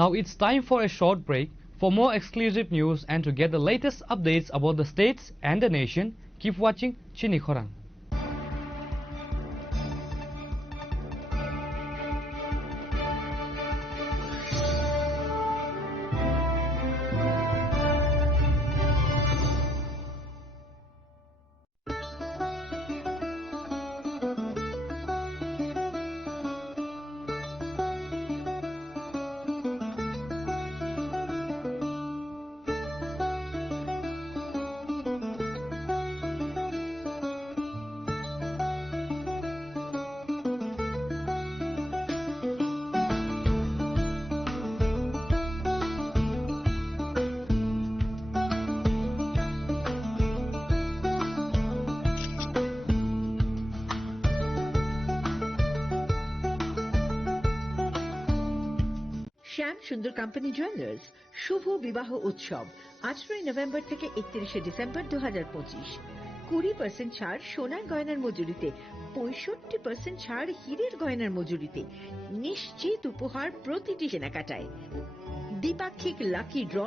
Now it's time for a short break. For more exclusive news and to get the latest updates about the states and the nation, keep watching Chinikhoran. শ্যাম সুন্দর company jewellers শুভ বিবাহ উৎসব 18 November থেকে 31 December 2025। 20% ছাড় সোনার গয়নার মজুরিতে, 65% ছাড় হীরের গয়নার মজুরিতে, নিশ্চিত উপহার প্রতিটি কেনাকাটায়। দ্বিপাক্ষিক লাকি ড্র,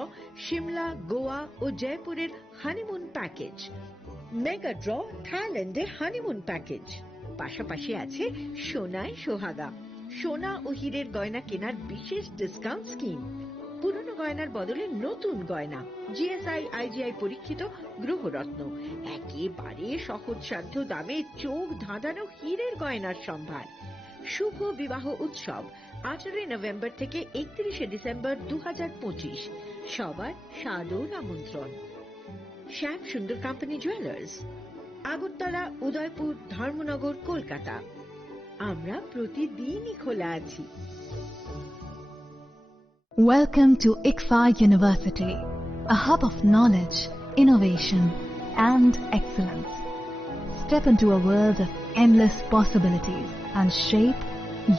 সিমলা, গোয়া ও জয়পুরের হানিমুন প্যাকেজ, মেগা ড্র থাইল্যান্ডে হানিমুন প্যাকেজ, পাশাপাশি আছে সোনায় সোহাগা, সোনা ও হীরের গয়না কেনার বিশেষ ডিসকাউন্ট স্কিম, পুরনো গয়নার বদলে নতুন গয়না, জিএসআই আইজিআই পরীক্ষিত গ্রহরত্ন, একেবারে সহজসাধ্য দামে চোখ ধাঁধানো হীরের গয়নার সম্ভার। শুভ বিবাহ উৎসব 18 নভেম্বর থেকে 31 ডিসেম্বর 2025। সবার সাদর আমন্ত্রণ। শ্যাম সুন্দর কোম্পানি জুয়েলার্স, আগরতলা, উদয়পুর, ধর্মনগর, কলকাতা। আমরা প্রতিদিনই খোলা আছি। Welcome to ICFA University, a hub of knowledge, innovation, and excellence. Step into a world of endless possibilities and shape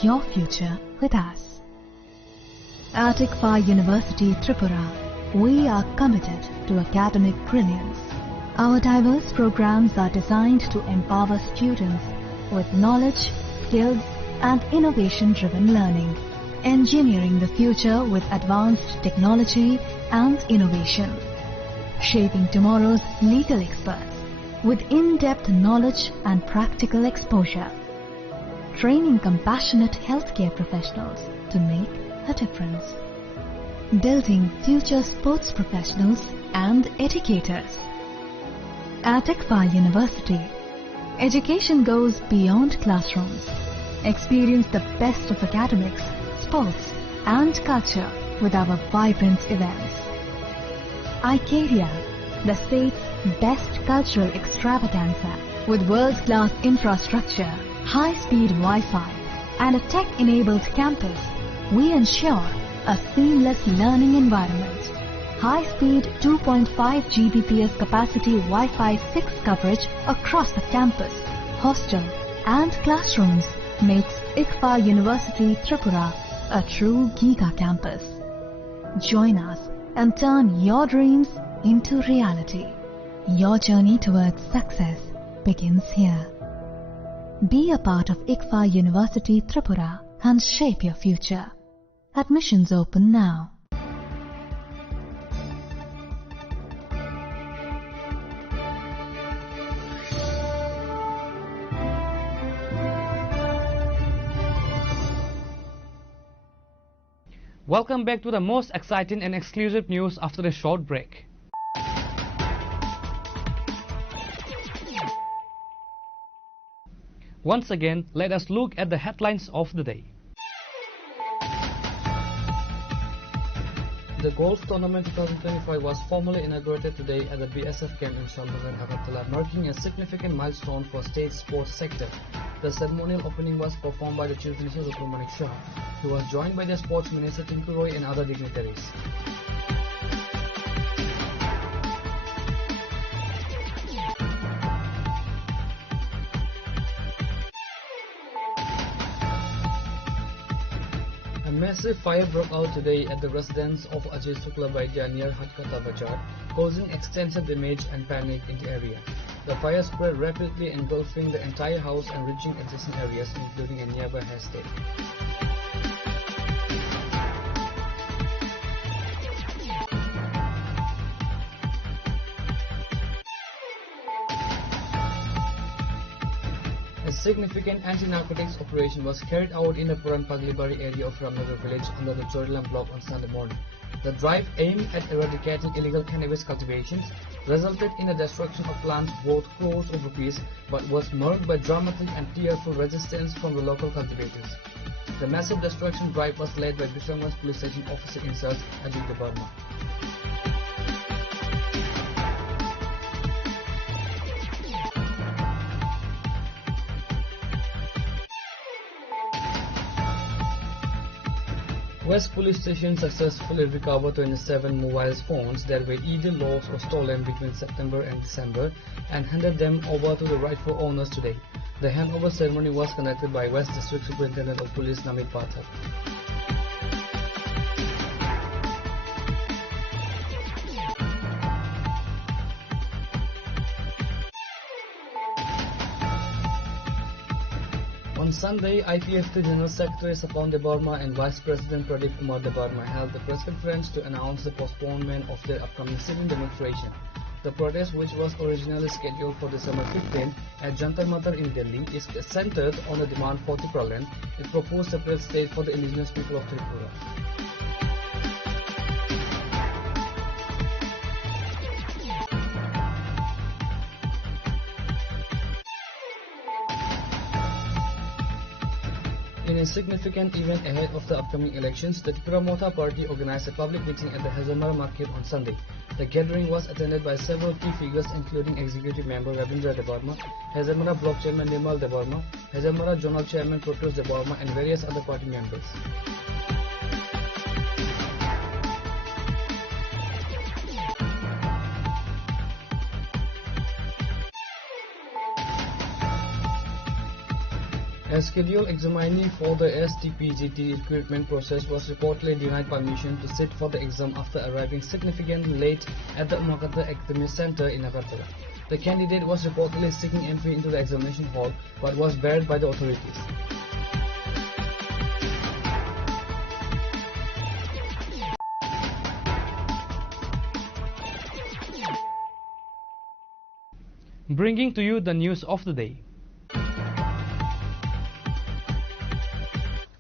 your future with us. At ICFA University, Tripura, we are committed to academic brilliance. Our diverse programs are designed to empower students with knowledge, skills, and innovation-driven learning, engineering the future with advanced technology and innovation, shaping tomorrow's legal experts with in-depth knowledge and practical exposure, training compassionate healthcare professionals to make a difference, building future sports professionals and educators. At ICFA University, education goes beyond classrooms. Experience the best of academics, sports, and culture with our vibrant events. ICARIA, the state's best cultural extravaganza, with world-class infrastructure, high-speed Wi-Fi, and a tech-enabled campus, we ensure a seamless learning environment. High-speed 2.5 Gbps capacity Wi-Fi 6 coverage across the campus, hostel, and classrooms makes ICFA University Tripura a true Giga campus. Join us and turn your dreams into reality. Your journey towards success begins here. Be a part of ICFA University Tripura and shape your future. Admissions open now. Welcome back to the most exciting and exclusive news after a short break. Once again, let us look at the headlines of the day. The Golf Tournament 2025 was formally inaugurated today at the BSF camp in Shalbagan, Agartala, marking a significant milestone for state sports sector. The ceremonial opening was performed by the Chief Minister Dr. Manik Shah, who was joined by the Sports Minister Tinku Roy and other dignitaries. A massive fire broke out today at the residence of Ajay Shukla Vaidya near Hatkata Bajar, causing extensive damage and panic in the area. The fire spread rapidly, engulfing the entire house and reaching adjacent areas, including a nearby estate. A significant anti-narcotics operation was carried out in the Puran Paglibari area of Ramnagar village under the Chorilam block on Sunday morning. The drive aimed at eradicating illegal cannabis cultivations resulted in the destruction of land worth crores of rupees, but was marked by dramatic and tearful resistance from the local cultivators. The massive destruction drive was led by Bishamganj Police Station Officer in Charge Ajit Debarma. West Police Station successfully recovered 27 mobile phones that were either lost or stolen between September and December and handed them over to the rightful owners today. The handover ceremony was conducted by West District Superintendent of Police Namit Pathak. On Sunday, IPFT General Secretary Sapon Debarma and Vice President Pradeep Kumar Debarma held a press conference to announce the postponement of their upcoming sitting demonstration. The protest, which was originally scheduled for December 15 at Jantar Mantar in Delhi, is centered on the demand for Tripuran, a proposed separate state for the indigenous people of Tripura. In a significant event ahead of the upcoming elections, the Tripura Motha Party organized a public meeting at the Hazamara Market on Sunday. The gathering was attended by several key figures including Executive Member Ravindra Debarma, Hazamara Block Chairman Nirmal Debarma, Hazamara Zonal Chairman Proteus Debarma and various other party members. A scheduled examinee for the STPGT recruitment process was reportedly denied permission to sit for the exam after arriving significantly late at the Umakata Academy Center in Agartala. The candidate was reportedly seeking entry into the examination hall but was barred by the authorities. Bringing to you the news of the day.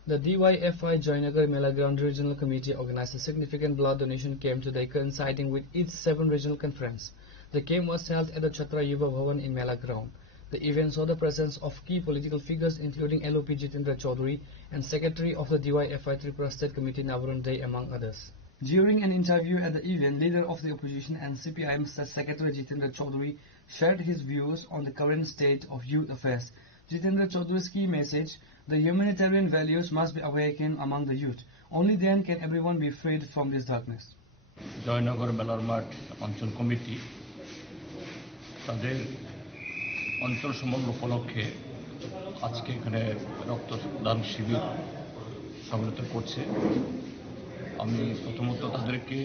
The DYFI Joynagar Mela Ground Regional Committee organized a significant blood donation camp today coinciding with its 7th regional conference. The camp was held at the Chhatra Yuva Bhavan in Mela Ground. The event saw the presence of key political figures including LOP Jitendra Chaudhary and Secretary of the DYFI Tripura State Committee Navarun Day among others. During an interview at the event, leader of the opposition and CPIM State Secretary Jitendra Chaudhary shared his views on the current state of youth affairs. Jitendra Chaudhary's key message: the humanitarian values must be awakened among the youth. Only then can everyone be freed from this darkness. Joynagar মেলার মাঠ অঞ্চল committee তাদের অঞ্চল সমগ্র উপলক্ষে আজকে এখানে রক্তদান শিবির সংগঠিত করছে। আমি প্রথমত তাদেরকে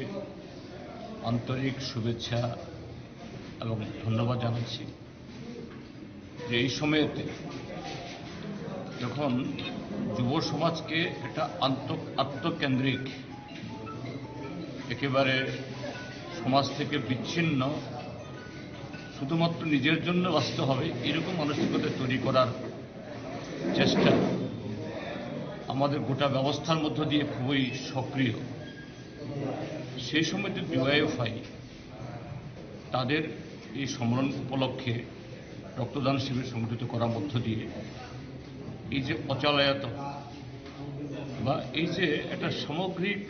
আন্তরিক শুভেচ্ছা এবং ধন্যবাদ জানাচ্ছি যে এই সময়েতে যখন যুব সমাজকে একটা আত্মকেন্দ্রিক একেবারে সমাজ থেকে বিচ্ছিন্ন শুধুমাত্র নিজের জন্য বাঁচতে হবে এরকম মানসিকতা তৈরি করার চেষ্টা আমাদের গোটা ব্যবস্থার মধ্য দিয়ে খুবই সক্রিয়। সেই সময় যে ডিওয়াইএফআই তাদের এই সম্মেলন উপলক্ষে রক্তদান শিবির সংগঠিত করার মধ্য দিয়ে এই যে অচলায়ত বা এই যে একটা সামগ্রিক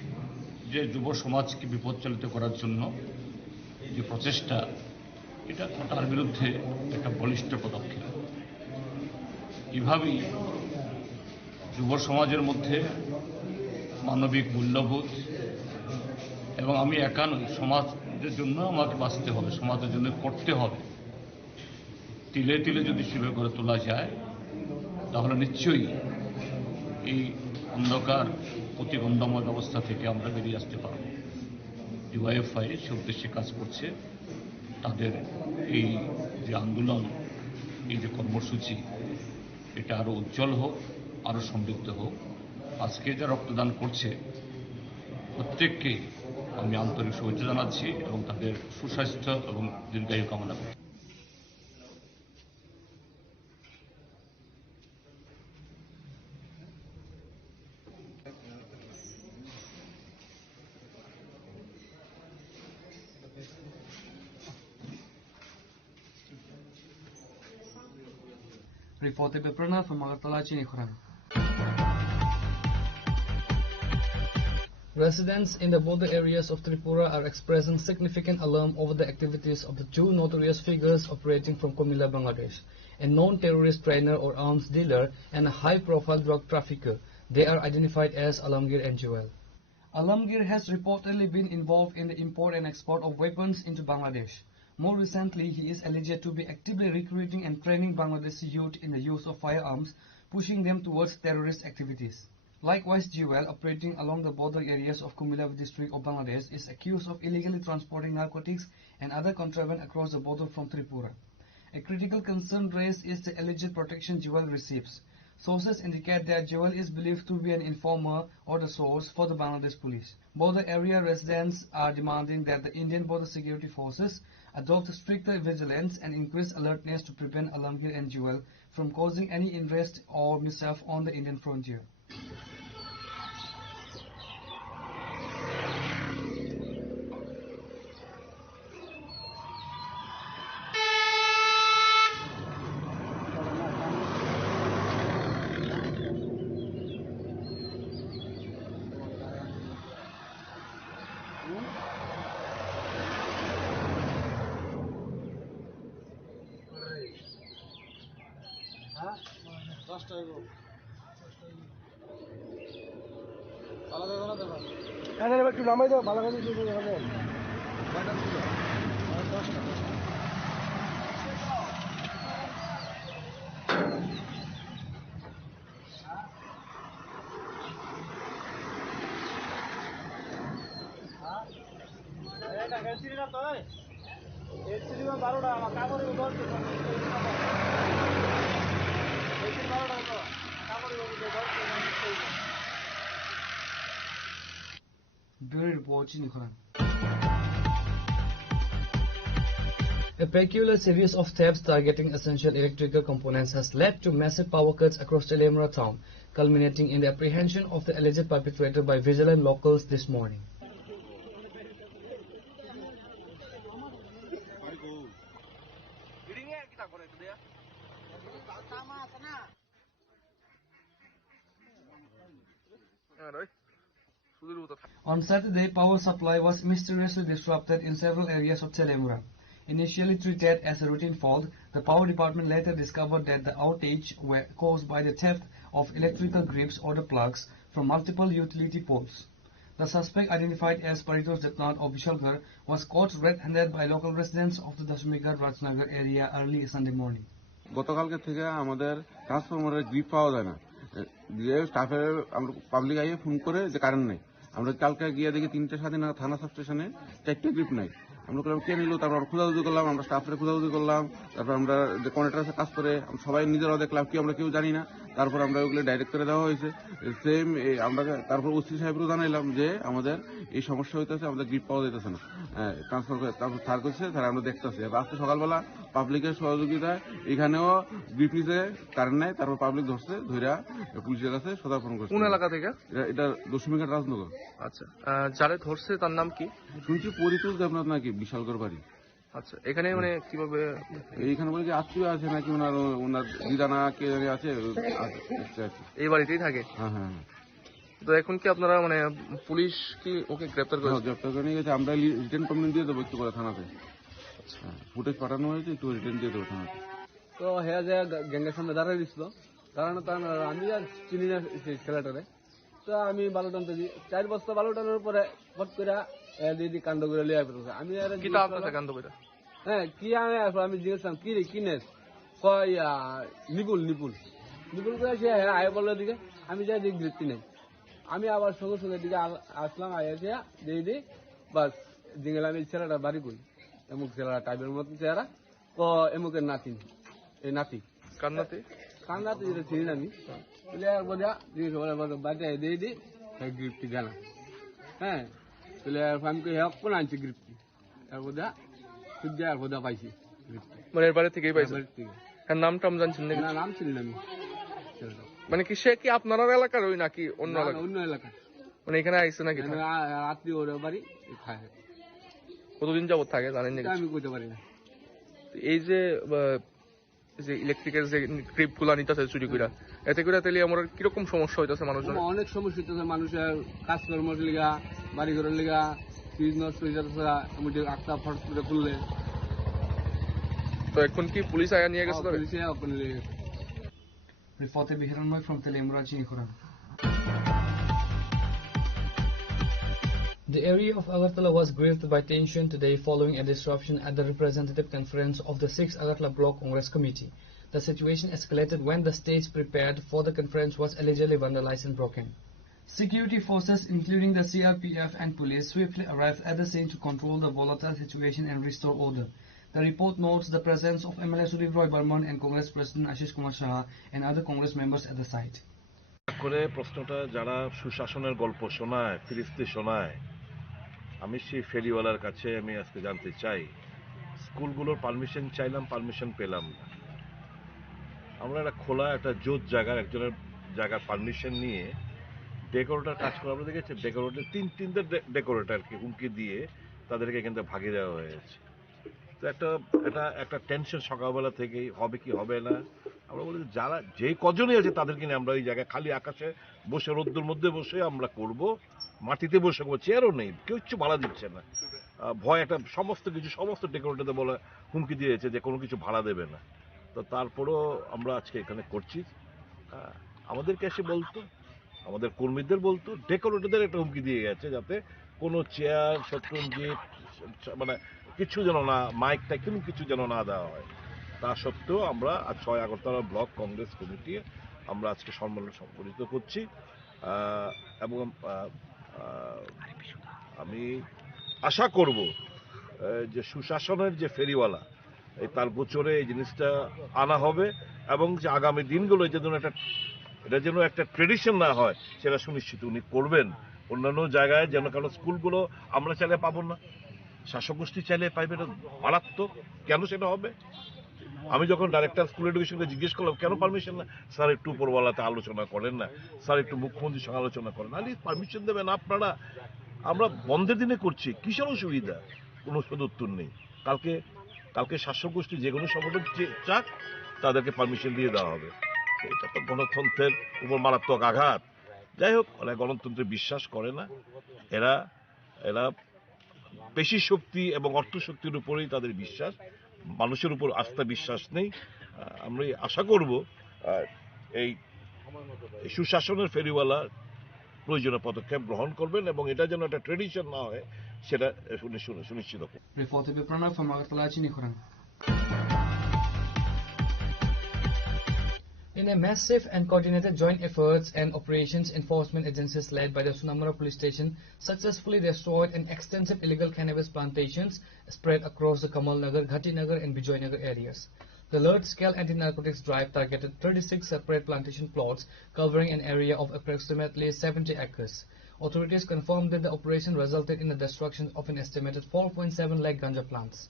যে যুব সমাজকে বিপদচালিত করার জন্য যে প্রচেষ্টা, এটা তার বিরুদ্ধে একটা বলিষ্ঠ পদক্ষেপ। এভাবেই যুব সমাজের মধ্যে মানবিক মূল্যবোধ এবং আমি একা নই, সমাজের জন্য আমাকে বাঁচতে হবে, সমাজের জন্য করতে হবে, তিলে তিলে যদি শিবির করে তোলা যায় তাহলে নিশ্চয়ই এই অন্ধকার প্রতিবন্ধময় ব্যবস্থা থেকে আমরা বেরিয়ে আসতে পারব। ডিওয়াইএফআই সে উদ্দেশ্যে কাজ করছে। তাদের এই যে আন্দোলন, এই যে কর্মসূচি, এটা আরও উজ্জ্বল হোক, আরও সমৃদ্ধ হোক। আজকে যা রক্তদান করছে প্রত্যেককেই আমি আন্তরিক শুভেচ্ছা জানাচ্ছি এবং তাদের সুস্বাস্থ্য এবং দীর্ঘায়ু কামনা করছি। Reported by Pranav from Agartala, Chinikhara. Residents in the border areas of Tripura are expressing significant alarm over the activities of the two notorious figures operating from Comilla, Bangladesh, a known terrorist trainer or arms dealer and a high-profile drug trafficker. They are identified as Alamgir and Joel. Alamgir has reportedly been involved in the import and export of weapons into Bangladesh. More recently, he is alleged to be actively recruiting and training Bangladeshi youth in the use of firearms, pushing them towards terrorist activities. Likewise, Joel, operating along the border areas of Comilla district of Bangladesh, is accused of illegally transporting narcotics and other contraband across the border from Tripura. A critical concern raised is the alleged protection Joel receives. Sources indicate that Joel is believed to be an informer or the source for the Bangladesh police. Border area residents are demanding that the Indian border security forces adopt stricter vigilance and increase alertness to prevent Alamgir and Joel from causing any unrest or mischief on the Indian frontier. একটু নামাই দাও ভালো করে হবে। Bureau report, Chinikhara. A peculiar series of thefts targeting essential electrical components has led to massive power cuts across Telemura town, culminating in the apprehension of the alleged perpetrator by vigilant locals this morning. On Saturday, power supply was mysteriously disrupted in several areas of Telemura. Initially treated as a routine fault, the power department later discovered that the outage were caused by the theft of electrical grips or the plugs from multiple utility poles. The suspect, identified as Paritos Jatnath of Vishalgarh, was caught red-handed by local residents of the Dashmigarh Rajnagar area early Sunday morning. গতকালকে থেকে আমাদের ট্রান্সফরমারের grip পাওয়া যায় না, যে স্টাফের আমরা পাবলিক আইয়ে ফোন করে যে কারেন্ট নেই। আমরা কালকে গিয়ে দেখি 3:30 থানা সাব স্টেশনে 4টে গ্রিপ নাই। আমরা করলাম কে নিল, তারপর আমরা খোঁজাখুঁজি করলাম, আমরা স্টাফরে খোঁজাখুঁজি করলাম, তারপর আমরা যে কন্ট্রাক্টর আছে কাজ করে সবাই নিজেরাও দেখলাম কি আমরা কেউ জানি না। তারপর আমরা ওগুলো ডাইরেক্ট করে দেওয়া হয়েছে সেম। আমরা তারপর ওসি সাহেবকেও জানাইলাম যে আমাদের এই সমস্যা হইতেছে, আমাদের গ্রিপ পাওয়া যাইতেছে না, ট্রান্সফার করে। তারপর স্যার করছে, স্যার আমরা দেখতেছি। আজকে সকালবেলা পাবলিকের সহযোগিতায় এখানেও গ্রিপ নিতে কারেন্ট নাই, তারপর পাবলিক ধরছে, ধইরা পুলিশের কাছে সদার্পণ করছে। কোন এলাকা থেকে? এটা দশমীঘাট রাজনগর। আচ্ছা, যারে ধরছে তার নাম কি? শুনছি পরিতোষ দেবনাথ নাকি, বিশালগড় বাড়ি। আচ্ছা, এখানে মানে কিভাবে? এইখানে বলে যে আত্মীয় আছে নাকি, ওনার দিদা না কে জানি আছে, এই বাড়িতেই থাকে। হ্যাঁ হ্যাঁ। তো এখন কি আপনারা মানে পুলিশ কি ওকে গ্রেপ্তার করেছে? গ্রেপ্তার করে নিয়ে গেছে। আমরা রিটার্ন কমপ্লেন দিয়ে দেবো একটু করে থানাতে। ফুটেজ পাঠানো হয়েছে, একটু রিটার্ন দিয়ে দেবো থানাতে। তো হ্যাঁ যে গ্যাংয়ের সামনে দাঁড়াই দিছিল, দাঁড়ানো তার আমি আর চিনি না ছেলেটারে। তো আমি বালু টানতে দিই, 4 বস্তা বালু টানার পরে ফট করে দিদি কাণ্ড করে লিয়ে ফেলছে। আমি আর কি তা আপনার কাণ্ড করে? হ্যাঁ কি আমি জিজ্ঞেসাম কি রে কি নেস, নিপুল নিপুল নিপুল করে সে আয় বলার দিকে আমি যাই দিক বৃত্তি নেই। আমি আবার সঙ্গে সঙ্গে দিকে আসলাম, আইয়া দিদি বাস জিঙ্গেল আমি ছেলেটা বাড়ি করি, এমুক ছেলেটা টাইপের মতন চেহারা, এমুকের নাতি, এই নাতি কান্নাতে কান্নাতে যেটা চিনি আমি বোঝা বাড়িতে দিয়ে দিই গ্রিপটি জানা। হ্যাঁ তাহলে আমি কোন আনছি গ্রিপটি, এর বোঝা সূর্যা আর বোঝা পাইছি গ্রিপটি, মানে এর বাড়ি থেকেই পাইছি। হ্যাঁ, নাম টাম জানছেন না? নাম চিনি আমি। মানে কি সে কি আপনার এলাকার ওই নাকি অন্য এলাকা? অন্য এলাকা, মানে এখানে আইসে নাকি? আত্মীয় ওর বাড়ি খায়। কতদিন যাবত থাকে জানেন নাকি? আমি কইতে পারি না। এই যে ইলেকট্রিকের যে ক্রিপ গুলা নিতেছে চুরি করে, এতে করে তাহলে আমার কিরকম সমস্যা হইতেছে মানুষজন? অনেক সমস্যা হইতেছে মানুষের, কাজকর্মের লিগা, বাড়ি ঘরের লিগা, ফ্রিজ নষ্ট হয়ে যাচ্ছে, আটটা ফট করে খুললে। তো এখন কি পুলিশ আয়া নিয়ে গেছে? পুলিশে আপনি নিয়ে গেছে। Reported Bihiranmoy from Telemura Chinikhurang. The area of Agartala was gripped by tension today following a disruption at the representative conference of the 6th Agartala Block Congress Committee. The situation escalated when the stage prepared for the conference was allegedly vandalized and broken. Security forces, including the CRPF and police, swiftly arrived at the scene to control the volatile situation and restore order. The report notes the presence of MLA Sudip Roy Burman and Congress President Ashish Kumar Shah and other Congress members at the site. করে প্রশ্নটা যারা সুশাসনের গল্প শোনায়, ফিরিস্তি শোনায়, আমি সেই ফেরিওয়ালার কাছে আমি আজকে জানতে চাই, স্কুলগুলোর পারমিশন চাইলাম, পারমিশন পেলাম না। আমরা একটা খোলা একটা জোট জায়গার একজনের জায়গার পারমিশন নিয়ে ডেকোরেটর কাজ করে আমরা দেখেছি, ডেকোরেটর তিনটে ডেকোরেটরকে হুমকি দিয়ে তাদেরকে এখান থেকে ভাগিয়ে দেওয়া হয়েছে। তো একটা টেনশন সকালবেলা থেকেই, হবে কি হবে না। আমরা বলি যারা যে কজনই আছে তাদেরকে নিয়ে আমরা এই জায়গায় খালি আকাশে বসে রোদ্দুর মধ্যে বসে আমরা করব, মাটিতে বসে করবো, চেয়ারও নেই, কেউ কিছু ভাড়া দিচ্ছে না, ভয় একটা সমস্ত ডেকোরেটরদের বলে হুমকি দিয়েছে যে কোনো কিছু ভাড়া দেবে না। তো তারপরও আমরা আজকে এখানে করছি। আমাদেরকে এসে বলতো, আমাদের কর্মীদের বলতো, ডেকোরেটরদের একটা হুমকি দিয়ে গেছে যাতে কোনো চেয়ার শতরঞ্জিত মানে কিছু যেন না, মাইকটা কোনো কিছু যেন না দেওয়া হয়। তা সত্ত্বেও আমরা আজ 6 আগরতলা ব্লক কংগ্রেস কমিটি আমরা আজকে সম্মেলন সংগঠিত করছি এবং আমি আশা করব যে সুশাসনের যে ফেরিওয়ালা তার গোচরে এই জিনিসটা আনা হবে এবং যে আগামী দিনগুলো এটা যেন একটা ট্রেডিশন না হয় সেটা সুনিশ্চিত উনি করবেন। অন্যান্য জায়গায় যেন, কারণ স্কুলগুলো আমরা চাইলে পাবো না, শাসক গোষ্ঠী চাইলে পাইবে না, মারাত্মক। কেন সেটা হবে? আমি যখন ডাইরেক্টর স্কুল এডুকেশনকে জিজ্ঞেস করলাম কেন পারমিশন না, স্যার একটু উপরওয়ালাতে আলোচনা করেন না, স্যার একটু মুখ্যমন্ত্রীর সঙ্গে আলোচনা করেন, আরে পারমিশন দেবেন আপনারা, আমরা বন্ধের দিনে করছি, কিসের অসুবিধা? কোনো সদুত্তর নেই। কালকে শাসক গোষ্ঠী যে কোনো সংগঠন চাক তাদেরকে পারমিশন দিয়ে দেওয়া হবে। এটা তো গণতন্ত্রের উপর মারাত্মক আঘাত। যাই হোক, ওরা গণতন্ত্রে বিশ্বাস করে না, এরা পেশি শক্তি এবং অর্থ শক্তির উপরেই তাদের বিশ্বাস, মানুষের উপর আস্থা বিশ্বাস নেই। আমরা আশা করব এই সুশাসনের ফেরিওয়ালা প্রয়োজনীয় পদক্ষেপ গ্রহণ করবেন এবং এটা যেন একটা ট্রেডিশন না হয় সেটা সুনিশ্চিত করবেন। Reported by Pranav from Agartala Chinikhurang. In a massive and coordinated joint efforts and operations, enforcement agencies led by the Sunamura police station successfully destroyed an extensive illegal cannabis plantations spread across the Kamalnagar, Ghatinagar and Bijoynagar areas. The large-scale anti-narcotics drive targeted 36 separate plantation plots covering an area of approximately 70 acres. Authorities confirmed that the operation resulted in the destruction of an estimated 4.7 lakh ganja plants.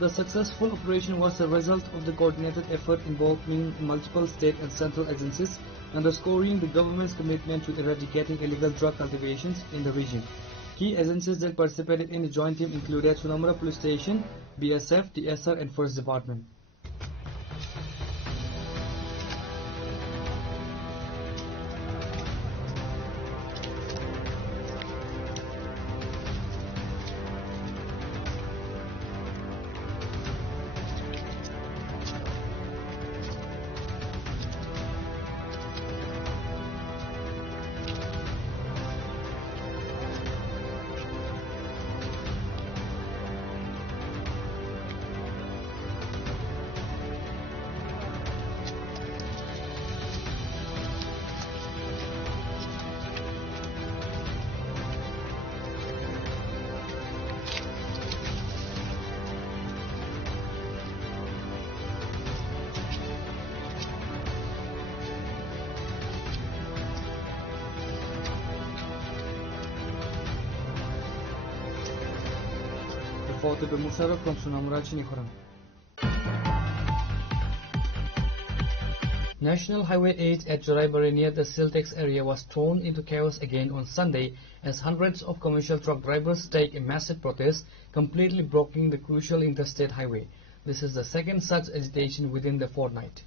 The successful operation was a result of the coordinated effort involving multiple state and central agencies, underscoring the government's commitment to eradicating illegal drug cultivations in the region. Key agencies that participated in the joint team included Sunamura Police Station, BSF, TSR and Forest Department. Reported by Musharraf from Sunamura, Chinikoran. National Highway 8 at Joraibari near the Siltex area was thrown into chaos again on Sunday as hundreds of commercial truck drivers staged a massive protest, completely blocking the crucial interstate highway. This is the second such agitation within the fortnight.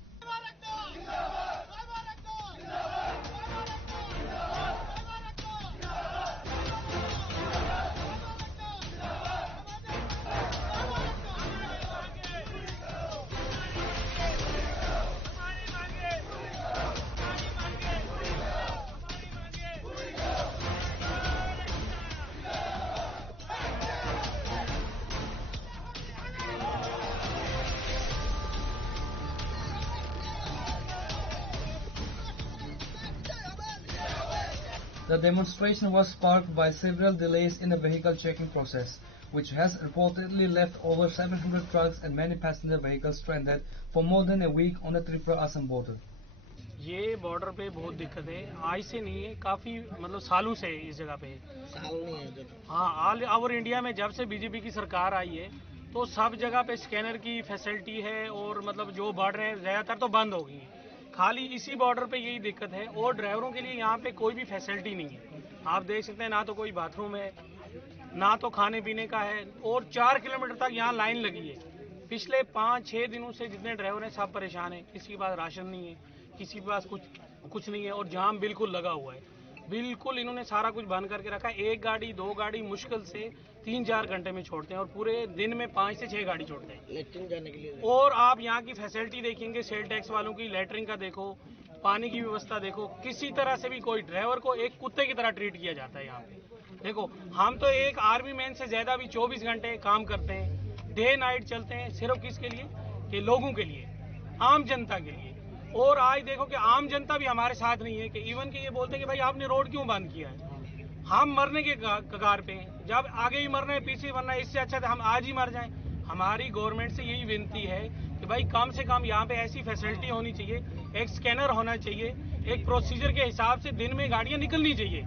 The demonstration was sparked by several delays in the vehicle checking process, which has reportedly left over 700 trucks and many passenger vehicles stranded for more than a week on the Tripura-Assam border. ये border पे बहुत दिक्कत है, आज से नहीं है, काफी मतलब सालों से इस जगह पे साल नहीं है। हाँ, ऑल ओवर इंडिया में जब से बीजेपी की सरकार आई है तो सब जगह पे स्कैनर की फैसिलिटी है और मतलब जो बॉर्डर है ज्यादातर तो बंद हो गई है। खाली इसी बॉर्डर पे यही दिक्कत है और ड्राइवरों के लिए यहाँ पे कोई भी फैसिलिटी नहीं है। आप देख सकते हैं ना तो कोई बाथरूम है, ना तो खाने पीने का है और 4 किलोमीटर तक यहाँ लाइन लगी है। पिछले 5-6 दिनों से जितने ड्राइवर हैं सब परेशान हैं। किसी के पास राशन नहीं है, किसी के पास कुछ नहीं है और जाम बिल्कुल लगा हुआ है। बिल्कुल इन्होंने सारा कुछ बंद करके रखा है। 1 गाड़ी 2 गाड़ी मुश्किल से 3-4 घंटे में छोड़ते हैं और पूरे दिन में 5 से 6 गाड़ी छोड़ते हैं लेटरिन जाने के लिए। और आप यहाँ की फैसिलिटी देखेंगे, सेल टैक्स वालों की लेटरिन का देखो, पानी की व्यवस्था देखो, किसी तरह से भी कोई ड्राइवर को एक कुत्ते की तरह ट्रीट किया जाता है यहाँ पे। देखो हम तो एक आर्मी मैन से ज्यादा भी 24 घंटे काम करते हैं, डे नाइट चलते हैं, सिर्फ किसके लिए? कि लोगों के लिए, आम जनता के लिए। और आज देखो कि आम जनता भी हमारे साथ नहीं है कि इवन कि ये बोलते हैं कि भाई आपने रोड क्यों बंद किया है। हम मरने के कगार पे हैं, जब आगे ही मरना है पीछे मरना है, इससे अच्छा था हम आज ही मर जाएं। हमारी गवर्नमेंट से यही विनती है कि भाई कम से कम यहाँ पे ऐसी फैसिलिटी होनी चाहिए, एक स्कैनर होना चाहिए, एक प्रोसीजर के हिसाब से दिन में गाड़ियां निकलनी चाहिए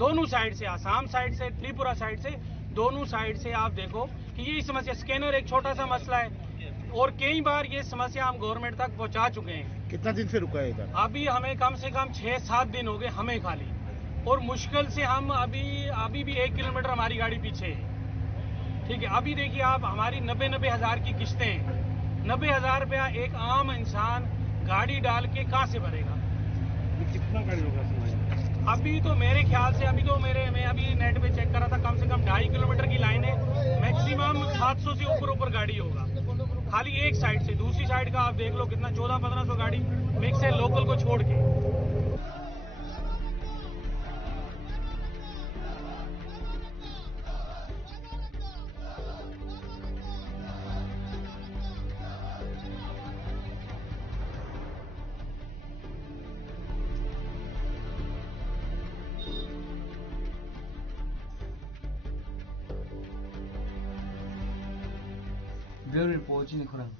दोनों साइड से, आसाम साइड से, त्रिपुरा साइड से, दोनों साइड से। आप देखो कि ये समस्या, स्कैनर एक छोटा सा मसला है और कई बार ये समस्या हम गवर्नमेंट तक पहुंचा चुके हैं। कितना दिन से रुका है इधर? अभी हमें कम से कम 6-7 दिन हो गए हमें खाली, और मुश्किल से हम अभी भी 1 किलोमीटर हमारी गाड़ी पीछे है। ठीक है, अभी देखिए आप हमारी 90 हज़ार की किस्तें हैं। 90,000 रुपया एक आम इंसान गाड़ी डाल के कहाँ से भरेगा? कितना गाड़ी होगा? अभी तो मेरे ख्याल से मैं अभी नेट पे चेक करा था, कम से कम 2.5 किलोमीटर की लाइन है, मैक्सिमम 700 से ऊपर गाड़ी होगा खाली एक साइड से। दूसरी साइड का आप देख लो कितना, 1400-1500 गाड़ी मिक्स है लोकल को छोड़ के। Bureau Report, Chini Khurang.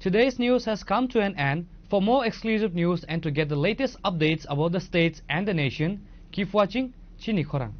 Today's news has come to an end. For more exclusive news and to get the latest updates about the states and the nation, keep watching Chini Khurang.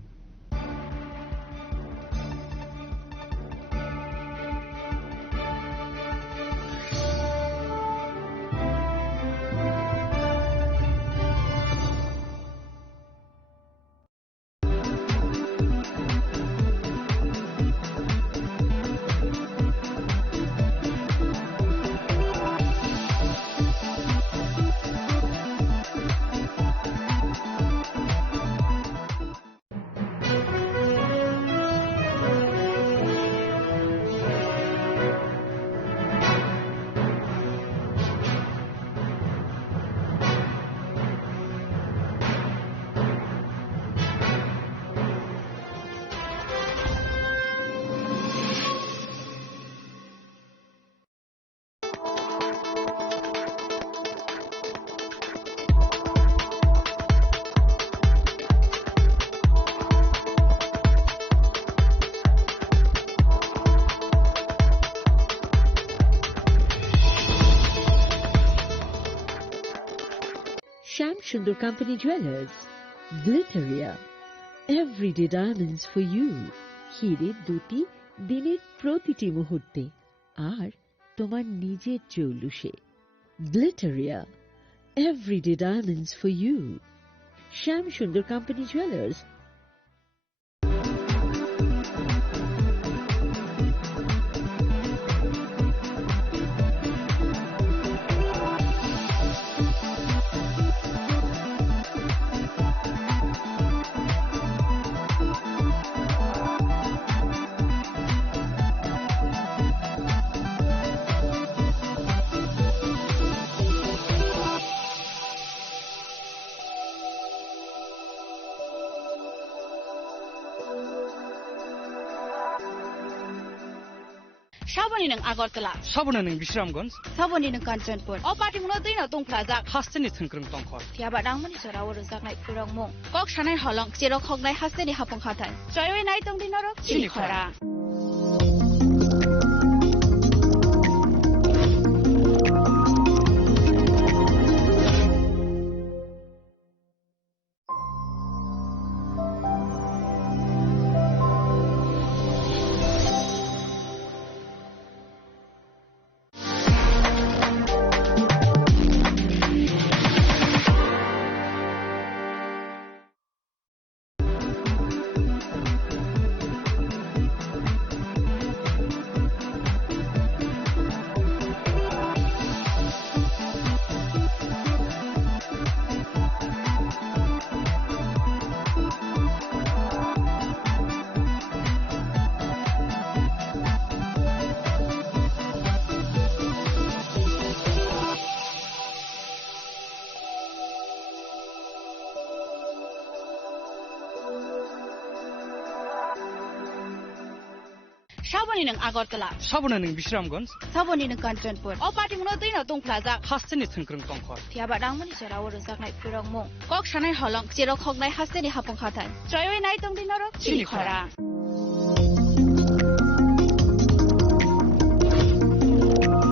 Sham Sundar Company Jewelers, Glitteria, everyday diamonds for you. হিরের দুটি দিনের প্রতিটি মুহূর্তে আর তোমার নিজের জৌলুসে। Glitteria, everyday diamonds for you. Sham Sundar Company Jewelers. Shabani ng Agartala. Sabuna ng Bishramganj. Sabani ng Kanchanpur. O pati mo na din na tong plaza. Hasteni Thunkrung Tongkhor. Tiaba dang mani sara waro zak nai kurang mo. Kok shanai halong sirok hok nai hasteni hapong khatan. Joywe nai tong din narok chini khora. Saboni nang Agartala. Sabona ning Bishramganj. Saboni nang Kanchanpur. O party muno tuina tong plaza. Hasteni thungkrung tongkhor. Tiaba dangmani cherawo rozaknai purong mong. Kok shanai holong chero khognai hasteni hapong khatai. Choyoi nai tong dinaro chini khara.